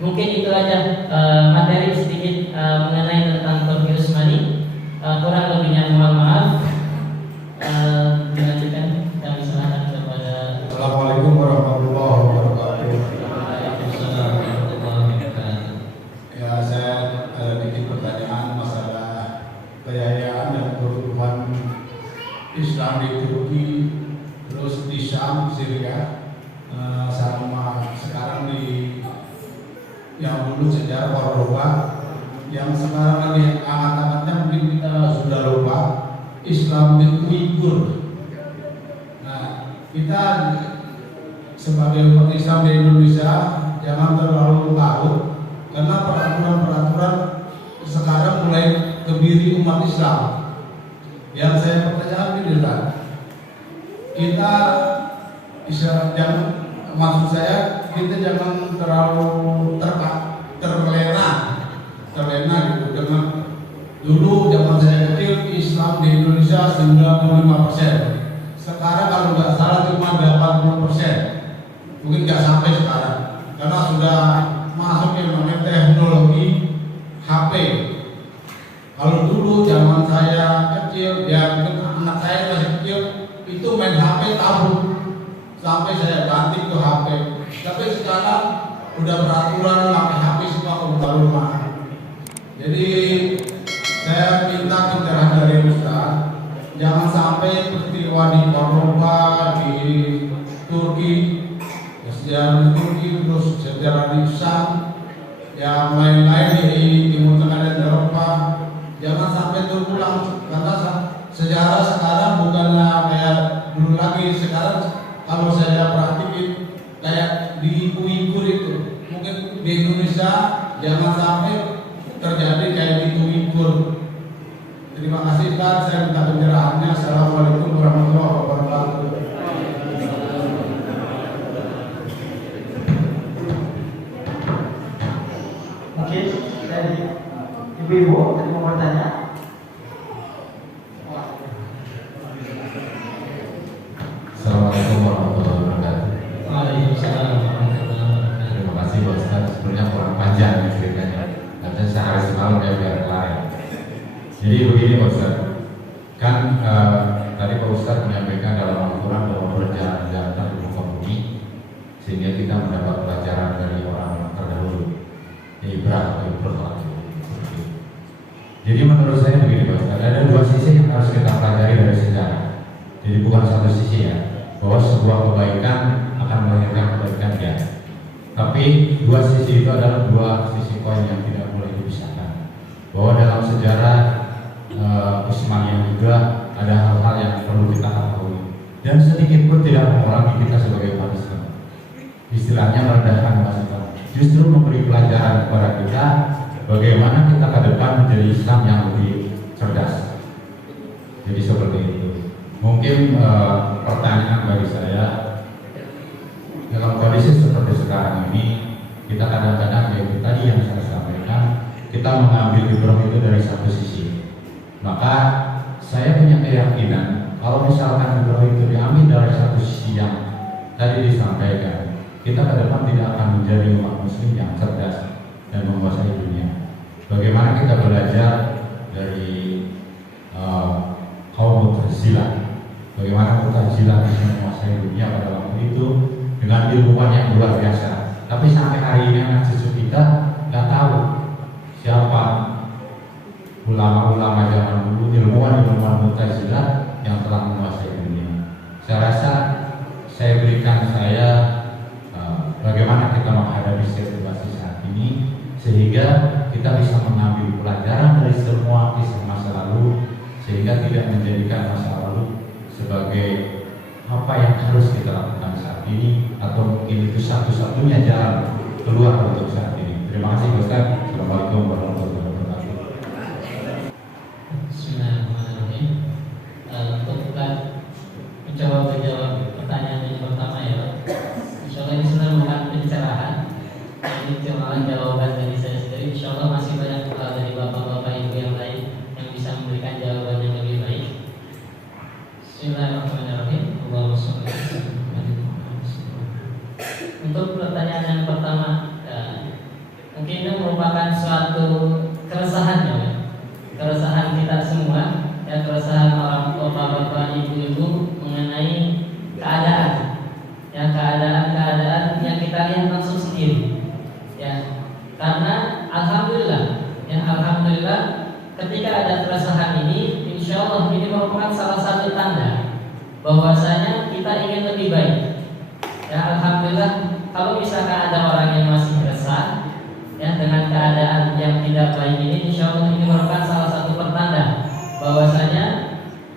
Mungkin itu aja materi sedikit mengenai tentang Turki Utsmani. Kurang lebihnya mohon maaf. Dilanjutkan kami serahkan kepada. Assalamualaikum warahmatullahi wabarakatuh. Ya, saya ada sedikit pertanyaan masalah kejayaan dan kerukunan Islam di Turki, terus di Syam, Syria, sama sekarang di yang dulu sejarah Cordoba, yang sekarang lagi hangat-hangatnya mungkin kita sudah lupa, Islam di Uighur. Nah, kita sebagai umat Islam di Indonesia jangan terlalu larut, karena peraturan-peraturan sekarang mulai kebiri umat Islam. Yang saya pertanyakan ini Ustaz, kita jangan, maksud saya kita jangan terlalu terlena gitu dengan dulu zaman saya kecil Islam di Indonesia 95%. Sekarang kalau nggak salah cuma 80%, mungkin nggak sampai sekarang karena sudah masuk yang namanya teknologi HP. Kalau dulu zaman saya kecil, ya mungkin anak saya masih kecil, itu main HP tabu sampai saya ganti ke HP. Tapi sekarang udah peraturan pakai HP semua keluar rumah. Jadi saya minta pencerahan dari Ustaz, jangan sampai peristiwa di Eropa, di Turki, sejarah di Turki, terus sejarah di Syam, yang lain-lain di Timur Tengah dan Eropa, jangan sampai terulang. Karena sejarah sekarang bukanlah kayak dulu lagi. Sekarang kalau saya perhatiin kayak di Uyghur itu, mungkin di Indonesia jangan sampai terjadi kayak di Uyghur. Terima kasih Ustaz, saya minta pencerahannya. Assalamualaikum warahmatullahi wabarakatuh. Mungkin dari ibu-ibu yang mau bertanya. Assalamualaikum warahmatullahi wabarakatuh. Waalaikumsalam warahmatullahi wabarakatuh. Terima kasih Pak Ustaz, sebenarnya kurang panjang nih ceritanya. Nanti sehari semalam ya biar kelar. Jadi begini Pak Ustaz, kan tadi Pak Ustaz menyampaikan dalam Al-Quran bahwa berjalan-jalan di muka bumi sehingga kita mendapat pelajaran dari orang terdahulu. Ibrah. Jadi menurut saya begini Pak Ustaz, ada dua sisi yang harus kita pelajari dari sejarah. Jadi bukan satu sisi ya, bahwa sebuah kebaikan akan melahirkan kebaikan ya. Tapi dua sisi itu adalah dua sisi koin yang tidak boleh dipisahkan. Bahwa dalam sejarah Utsmaniyah juga ada hal-hal yang perlu kita ketahui dan sedikit pun tidak mengurangi kita sebagai umat Islam. Istilahnya merendahkan umat Islam, justru memberi pelajaran kepada kita bagaimana kita ke depan menjadi Islam yang lebih cerdas. Jadi seperti itu. Mungkin pertanyaan bagi saya, dalam kondisi seperti sekarang ini, kita kadang-kadang yaitu tadi yang saya sampaikan, kita mengambil ibrah itu dari satu sisi. Maka saya punya keyakinan kalau misalkan ibrah itu diambil dari satu sisi yang tadi disampaikan, kita ke depan tidak akan menjadi umat muslim yang cerdas dan menguasai dunia. Bagaimana kita belajar dari kaum Mu'tazilah, bagaimana Mu'tazilah bisa menguasai dunia pada waktu itu dengan ilmuwan yang luar biasa. Tapi sampai hari ini anak cucu kita nggak tahu siapa ulama-ulama zaman dulu, ilmuwan Mu'tazilah yang telah menguasai dunia. Saya rasa saya berikan bagaimana kita menghadapi situasi saat ini sehingga kita bisa mengambil pelajaran dari semua kisah masa lalu sehingga tidak menjadikan masa lalu sebagai apa yang harus kita lakukan saat ini atau mungkin itu satu-satunya jalan keluar untuk saat ini. Terima kasih Ustaz. Assalamualaikum warahmatullahi wabarakatuh. Bismillahirrahmanirrahim. Untuk mencoba menjawab pertanyaan yang pertama ya Pak. Insyaallah ini sebenarnya bukan pencerahan, ini cuma jawaban dari saya sendiri. Insyaallah masih banyak dari bapak-bapak ibu yang lain yang bisa memberikan jawaban yang lebih baik. Bismillahirrahmanirrahim. Allahumma sholli ala sayyidina Muhammad. Untuk pertanyaan yang pertama, mungkin itu merupakan suatu keresahan ya, keresahan kita semua, ya, keresahan orang tua, bapak, ibu-ibu mengenai keadaan, ya, keadaan yang kita lihat langsung sendiri, ya, karena alhamdulillah ketika ada keresahan ini, insya Allah ini merupakan salah satu tanda bahwasanya kita ingin lebih baik. Ya, alhamdulillah kalau misalkan ada orang yang masih resah, ya, dengan keadaan yang tidak baik ini, insya Allah ini merupakan salah satu pertanda bahwasanya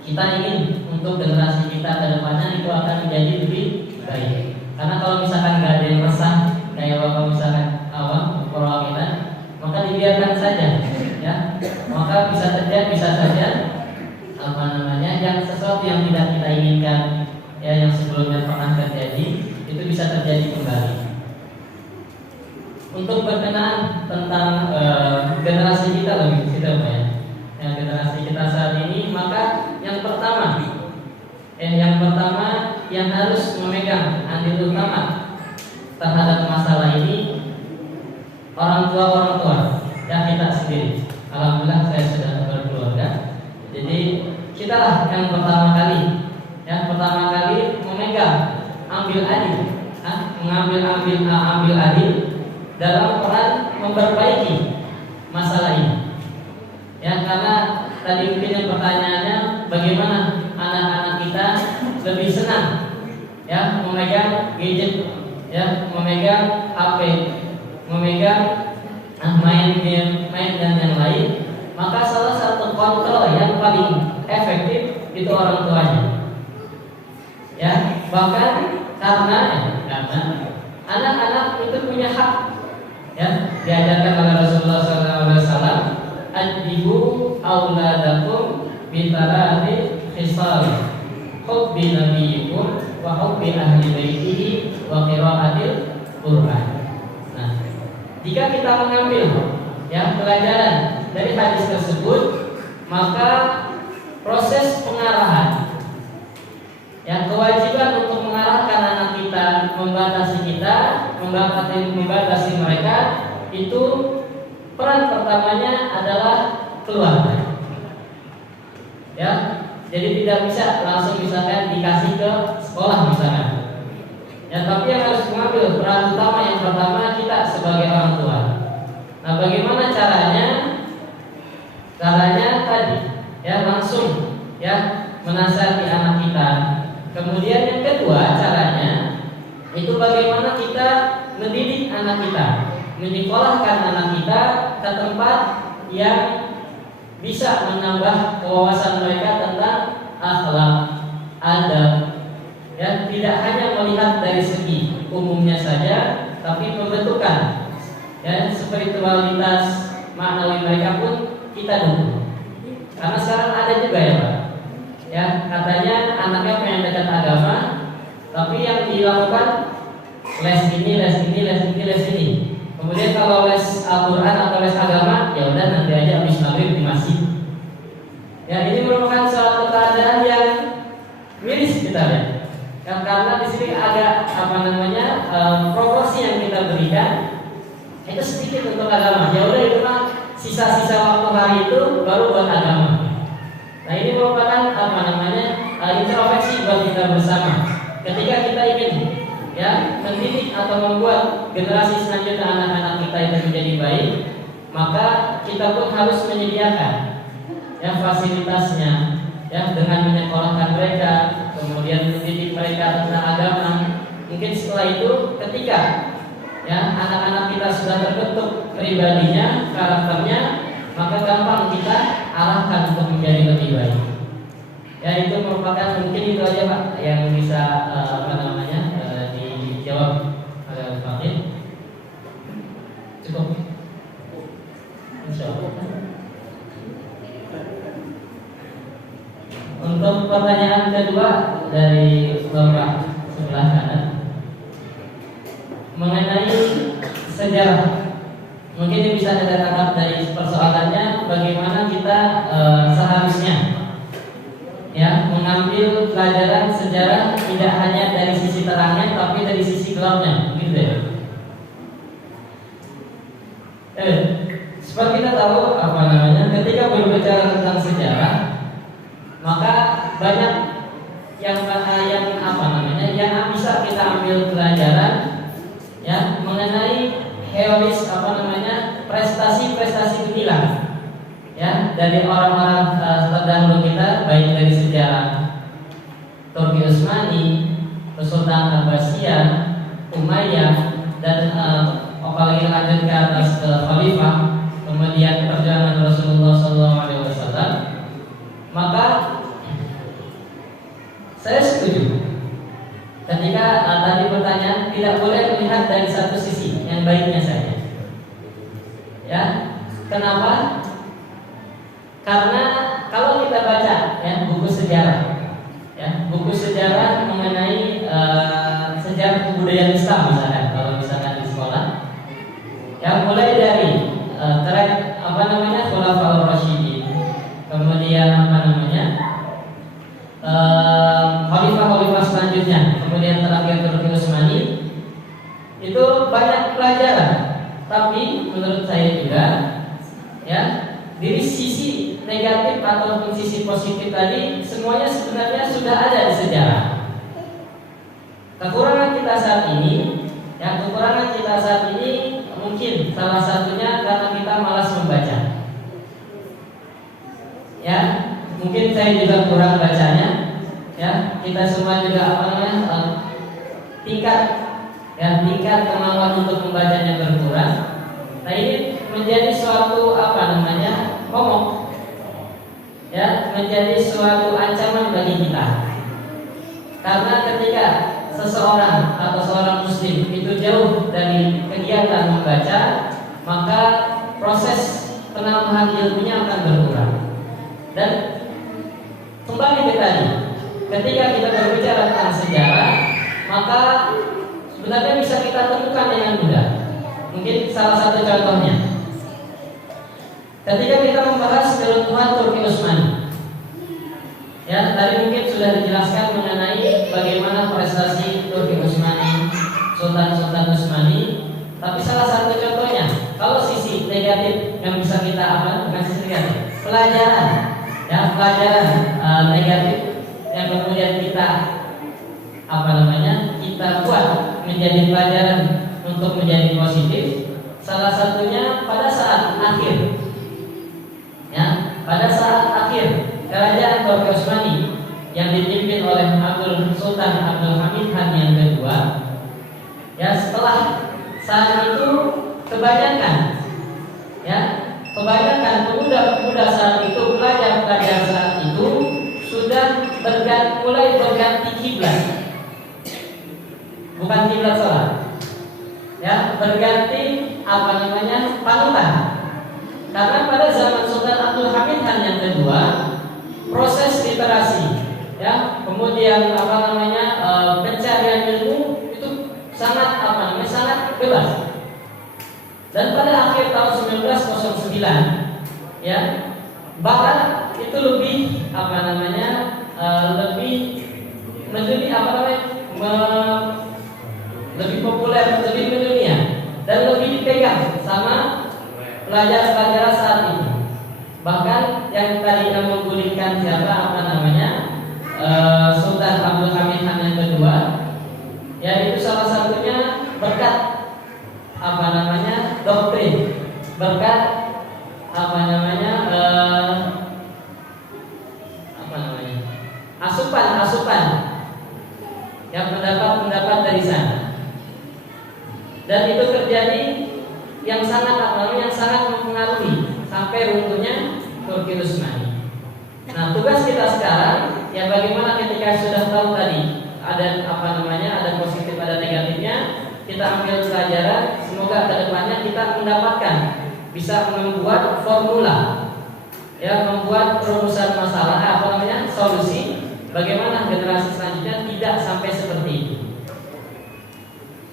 kita ingin untuk generasi kita ke depannya itu akan menjadi lebih baik. Karena kalau misalkan nggak ada yang resah, kayak bapak misalkan awam perwakilan, maka dibiarkan saja, ya, maka bisa saja sesuatu yang tidak kita inginkan, ya, yang sebelumnya pernah terjadi, itu bisa terjadi kembali. Untuk berkenaan tentang generasi kita lebih kita ya, generasi kita saat ini, maka yang pertama yang harus memegang andil utama terhadap masalah ini orang tua ya, kita sendiri. Alhamdulillah saya sudah berkeluarga, jadi kita lah yang pertama kali memegang ambil adil dalam peran memperbaiki masalah ini. Ya, karena tadi mungkin yang pertanyaannya bagaimana anak-anak kita lebih senang ya memegang gadget, ya, memegang HP, memegang main game, dan yang lain. Maka salah satu kontrol yang paling efektif itu orang tuanya. Ya, bahkan karena anak-anak itu punya hak, ya, diajarkan oleh Rasulullah SAW, adibu auladakum bitarati khisal hubbi nabiyikum wa hubbi ahli baitihi wa qiraatil Qur'an. Nah, jika kita mengambil ya pelajaran dari hadis tersebut, maka proses pengarahan, yang kewajiban untuk mengarahkan anak kita, membatasi mereka, itu peran pertamanya adalah keluarga. Ya, jadi tidak bisa langsung misalkan dikasih ke sekolah misalkan. Ya, tapi yang harus mengambil peran utama yang pertama kita sebagai orang tua. Nah, bagaimana caranya? Caranya tadi, ya, langsung ya menasihati anak kita. Kemudian yang kedua caranya itu bagaimana kita mendidik anak kita, menyekolahkan anak kita ke tempat yang bisa menambah kewawasan mereka tentang akhlak, adab. Ya, tidak hanya melihat dari segi umumnya saja, tapi pembentukan ya spiritualitas maknawi mereka pun kita dukung. Karena sekarang ada juga ya Pak, ya, katanya anaknya pengen dekat agama, tapi yang dilakukan les ini. Kemudian kalau les Al-Quran atau les agama, ya udah nanti aja habis maghrib di masjid. Ya, ini merupakan suatu keadaan yang miris kita lihat. Ya, karena di sini ada proporsi yang kita berikan itu sedikit untuk agama. Ya udah, itu mah sisa-sisa waktu hari itu baru buat agama. Nah, ini merupakan introspeksi buat kita bersama. Ketika kita ingin ya mendidik atau membuat generasi selanjutnya anak-anak kita itu menjadi baik, maka kita pun harus menyediakan ya fasilitasnya, ya, dengan menyekolahkan mereka, kemudian mendidik mereka tentang agama. Mungkin setelah itu ketika ya anak-anak kita sudah terbentuk pribadinya, karakternya, maka gampang kita arahkan untuk menjadi lebih baik. Ya, itu merupakan mungkin itu aja Pak yang bisa dijawab oleh Pak. Cukup. Insyaallah. Untuk pertanyaan kedua dari Bapak sebelah kanan mengenai sejarah, mungkin yang bisa kita tangkap dari persoalannya bagaimana kita seharusnya ya mengambil pelajaran sejarah tidak hanya dari sisi terangnya tapi dari sisi gelapnya, gitu ya. Seperti kita tahu ketika berbicara tentang sejarah, maka banyak yang bisa kita ambil pelajaran ya mengenai herois prestasi gemilang ya dari orang-orang terdahulu kita, baik dari sejarah Turki Utsmani, Kesultanan Abbasiyah, Umayyah, dan apalagi lanjut ke atas ke Khalifah, kemudian perjalanan Rasulullah SAW. Maka saya setuju ketika tadi pertanyaan tidak boleh melihat dari satu sisi yang baiknya saja. Ya, kenapa? Karena kalau kita baca ya buku sejarah, Ya, buku sejarah mengenai sejarah kebudayaan Islam misalnya, kalau misalkan di sekolah, yang mulai dari track Khulafaur Rasyidin, kemudian khalifah-khalifah selanjutnya, kemudian terakhir Turki Utsmani, itu banyak pelajaran. Tapi menurut saya juga, ya, dari sisi negatif ataupun sisi positif tadi semuanya sebenarnya sudah ada di sejarah. Kekurangan kita saat ini mungkin salah satunya karena kita malas membaca. Ya, mungkin saya juga kurang bacanya. Ya, kita semua juga tingkat kemampuan untuk membacanya berkurang. Nah, ini menjadi suatu momok. Ya, menjadi suatu ancaman bagi kita. Karena ketika seseorang atau seorang muslim itu jauh dari kegiatan membaca, maka proses penambahan ilmunya akan berkurang. Dan kembali ke tadi, ketika kita berbicara tentang sejarah, maka sebenarnya bisa kita temukan dengan mudah. Mungkin salah satu contohnya, ketika kita membahas keruntuhan Turki Utsmani, ya, tadi mungkin sudah dijelaskan mengenai bagaimana prestasi Turki Utsmani, Sultan Utsmani. Tapi salah satu contohnya, kalau sisi negatif yang bisa kita bukan sisi negatif, pelajaran negatif yang kemudian kita kita buat menjadi pelajaran untuk menjadi positif. Salah satunya pada saat akhir, ya, pada saat akhir kerajaan Turki Utsmani yang dipimpin oleh Sultan Abdul Hamid Han yang kedua, ya, setelah saat itu kebanyakan pemuda-pemuda saat itu, pelajar-pelajar saat itu sudah mulai berganti kiblat, bukan kiblat sholat, ya, berganti panutan. Karena pada zaman Sultan Abdul Hamid Han yang kedua, proses literasi, ya, kemudian pencarian ilmu itu sangat bebas. Dan pada akhir tahun 1909, ya, bahkan itu lebih lebih populer, lebih mendunia, dan lebih dipegang sama pelajar-pelajar saat ini. Bahkan yang tadinya menggulingkan Sultan Abdul Hamid Han yang kedua, ya, itu salah satunya berkat doktrin, berkat asupan yang pendapat dari sana. Dan itu terjadi yang sangat mempengaruhi sampai runtuhnya Turki Utsmani. Nah, tugas kita sekarang, ya, bagaimana ketika sudah tahu tadi ada positif, ada negatifnya, kita ambil pelajaran. Semoga kedepannya kita mendapatkan bisa membuat formula, ya, membuat rumusan masalah, solusi bagaimana generasi selanjutnya tidak sampai seperti itu.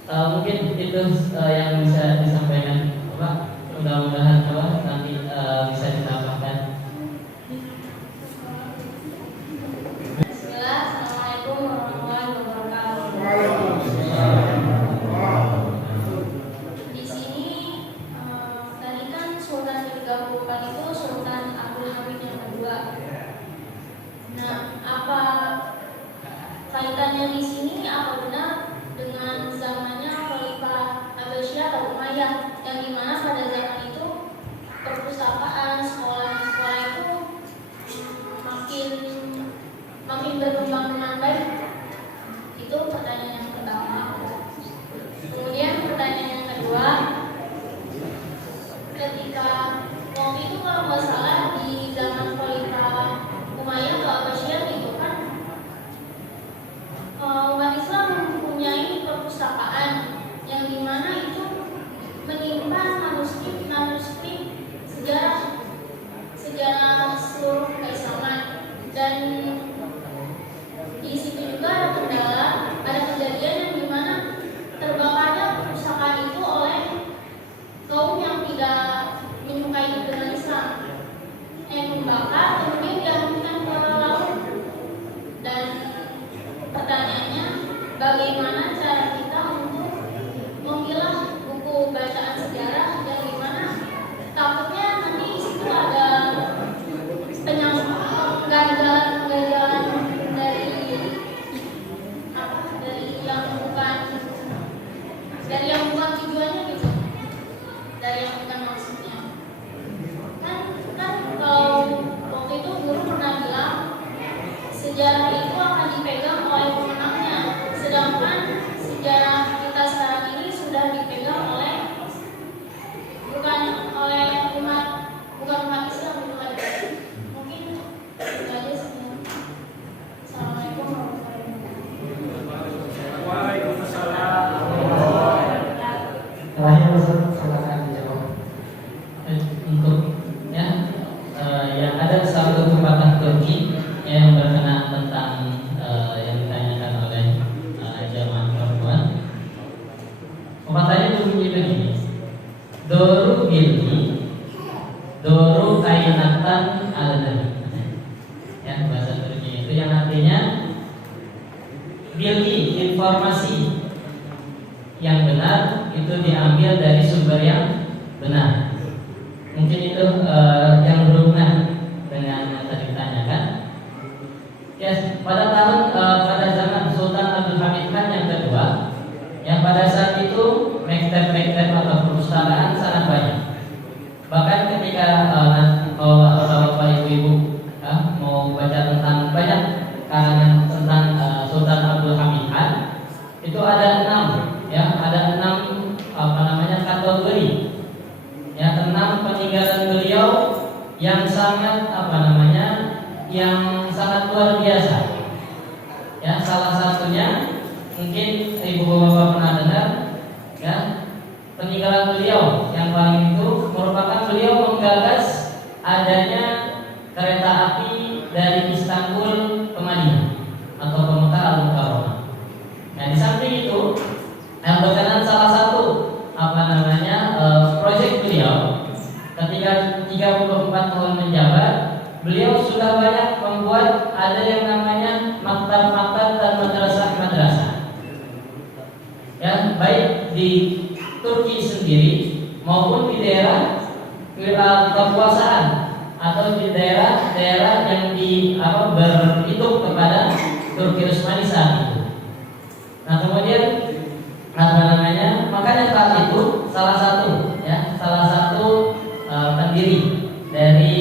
Mungkin itu yang bisa disampaikan, Pak. Mudah-mudahan nanti bisa ditambahkan. Bismillah, Assalamualaikum warahmatullahi wabarakatuh. Di sini tadi kan Sultan ke-34 itu Sultan Abdul Hamid yang kedua. Nah, apa kaitannya di sini? Apa benar dengan zamannya Khalifah Abbasiyah atau Umayyah, yang dimana pada zaman itu perpustakaan sekolah-sekolah itu makin berkembang dengan baik? Itu pertanyaan yang pertama. Kemudian pertanyaan yang kedua, ketika waktu itu kalau nggak salah di zaman Khalifah Umayyah atau Abbasiyah itu kan umat Islam mempunyai perpustakaan yang dimana itu menyimpan manuskrip sejarah seluruh keislaman, dan bilgi, informasi yang benar itu diambil dari sumber yang benar. Mungkin itu yang berhubungan dengan yang tadi ditanyakan. Ya, pada zaman Sultan Abdul Hamid Khan yang kedua, yang pada saat itu mekteb-mekteb atau perpustakaan sangat banyak. Bahkan ketika bapak ibu-ibu mau baca tentang banyak karangan tentang Sultan Abdul Hamid Khan, itu ada 6 kategori, ya 6 peninggalan beliau yang sangat yang sangat luar biasa. Ya, salah satunya mungkin ibu bapak pernah dengar, ya, peninggalan beliau yang paling itu merupakan beliau menggagas adanya kereta api dari Istanbul ke Madinah atau ke Mekah Al-Mukarramah. Nah, di samping itu yang berkenan salah satu proyek beliau ketika 34 tahun menjabat, beliau sudah banyak membuat ada yang namanya maktab-maktab dan madrasah-madrasah. Ya, baik di Turki sendiri maupun di daerah kekuasaan atau di daerah-daerah yang berhitung kepada Turki Utsmani saat itu. Nah, kemudian makanya saat itu salah satu pendiri dari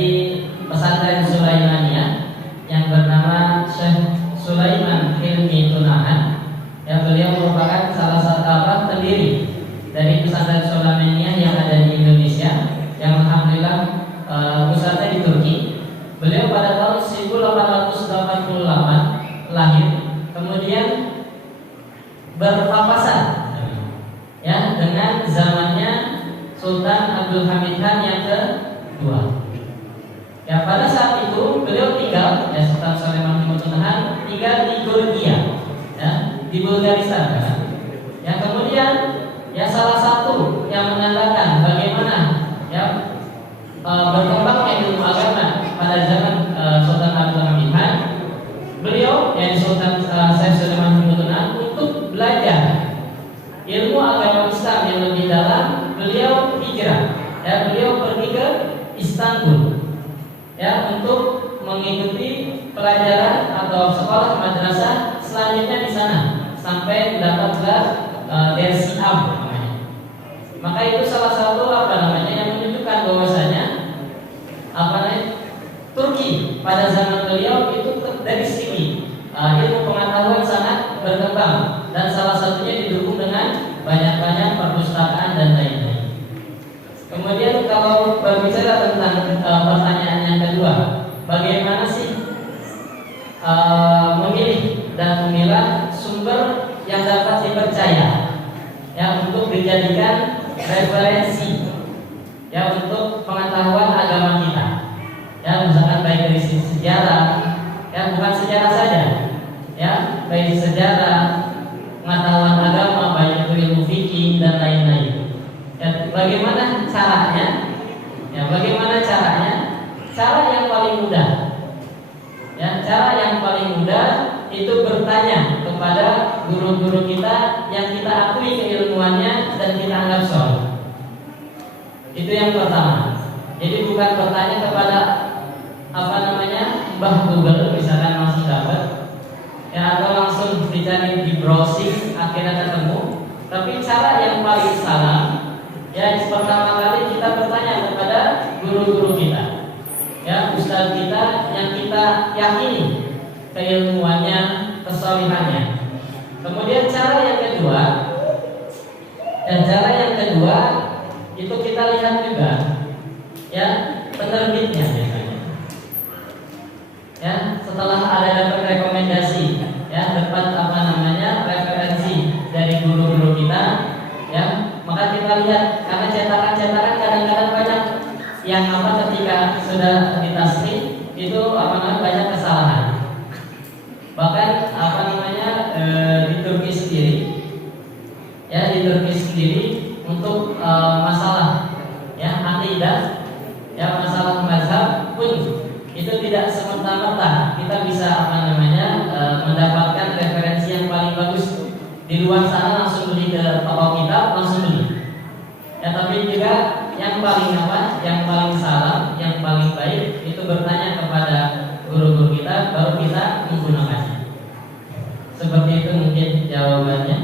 pesantren Sulaimaniyah yang bernama Syekh Sulaiman Hilmi Tunahan, yang beliau merupakan salah satu pendiri dari pesantren Sulaimaniyah yang ada di Indonesia, yang alhamdulillah pusatnya di Turki. Beliau pada tahun 1888 lahir, kemudian berpapasan ya dengan zamannya Sultan Abdul Hamid Khan yang kedua. Ya, pada saat itu beliau tinggal, ya, Sultan Sulaiman Hilmi Tunahan tinggal di Georgia, ya, di Bulgaristan, kan? Ya, kemudian ya salah satu yang menandakan bagaimana ya berkembangnya ilmu agama pada zaman Sultan Abdul Hamid Khan, beliau yang Sultan Syekh Sulaiman Hilmi Tunahan untuk belajar ilmu agama Islam yang lebih dalam, beliau hijrah, ya, beliau pergi ke Istanbul, ya, untuk mengikuti pelajaran atau sekolah madrasah selanjutnya di sana sampai mendapat gelar Dersi Am. Maka itu salah satu yang menunjukkan bahwasanya Turki pada zaman beliau itu dari segi ilmu pengetahuan sangat berkembang, dan salah satunya didukung dengan banyak-banyak perpustakaan dan lain-lain. Kemudian kalau berbicara tentang pertanyaan yang kedua, bagaimana sih memilih dan memilah sumber yang dapat dipercaya, ya, untuk dijadikan referensi, ya, untuk pengetahuan agama kita, ya, misalkan baik dari sisi sejarah, ya, bukan sejarah saja, ya, baik sejarah, pengetahuan agama, baik itu ilmu fikih dan lain-lain. Ya, bagaimana caranya? Ya, bagaimana caranya? Cara yang paling mudah, ya, cara yang paling mudah itu bertanya kepada guru-guru kita yang kita akui keilmuannya dan kita anggap soleh. Itu yang pertama. Jadi bukan bertanya kepada Mbah Google, misalkan masih dapat, ya, atau langsung dicari di browsing akhirnya ketemu. Tapi cara yang paling salah, ya, pertama kali kita bertanya kepada guru-guru kita, ya, ustaz kita yang kita yakini keilmuannya, kesolihannya. Kemudian cara yang kedua itu kita lihat juga, ya, penerbitnya biasanya. Ya, setelah ada dapat rekomendasi, ya, dapat referensi dari guru-guru kita, ya, maka kita lihat, karena cetakan-cetakan kadang-kadang banyak yang ketika sudah ditasnif itu banyak kesalahan. Bahkan di Turki sendiri, ya, untuk masalah, ya, akidah, ya, masalah mazhab pun itu tidak semerta-merta kita bisa mendapatkan referensi yang paling luar sana langsung beli ke toko kitab, langsung beli. Ya, tapi juga yang paling apa? Yang paling salah, yang paling baik itu bertanya kepada guru-guru kita, baru kita menggunakannya. Seperti itu mungkin jawabannya.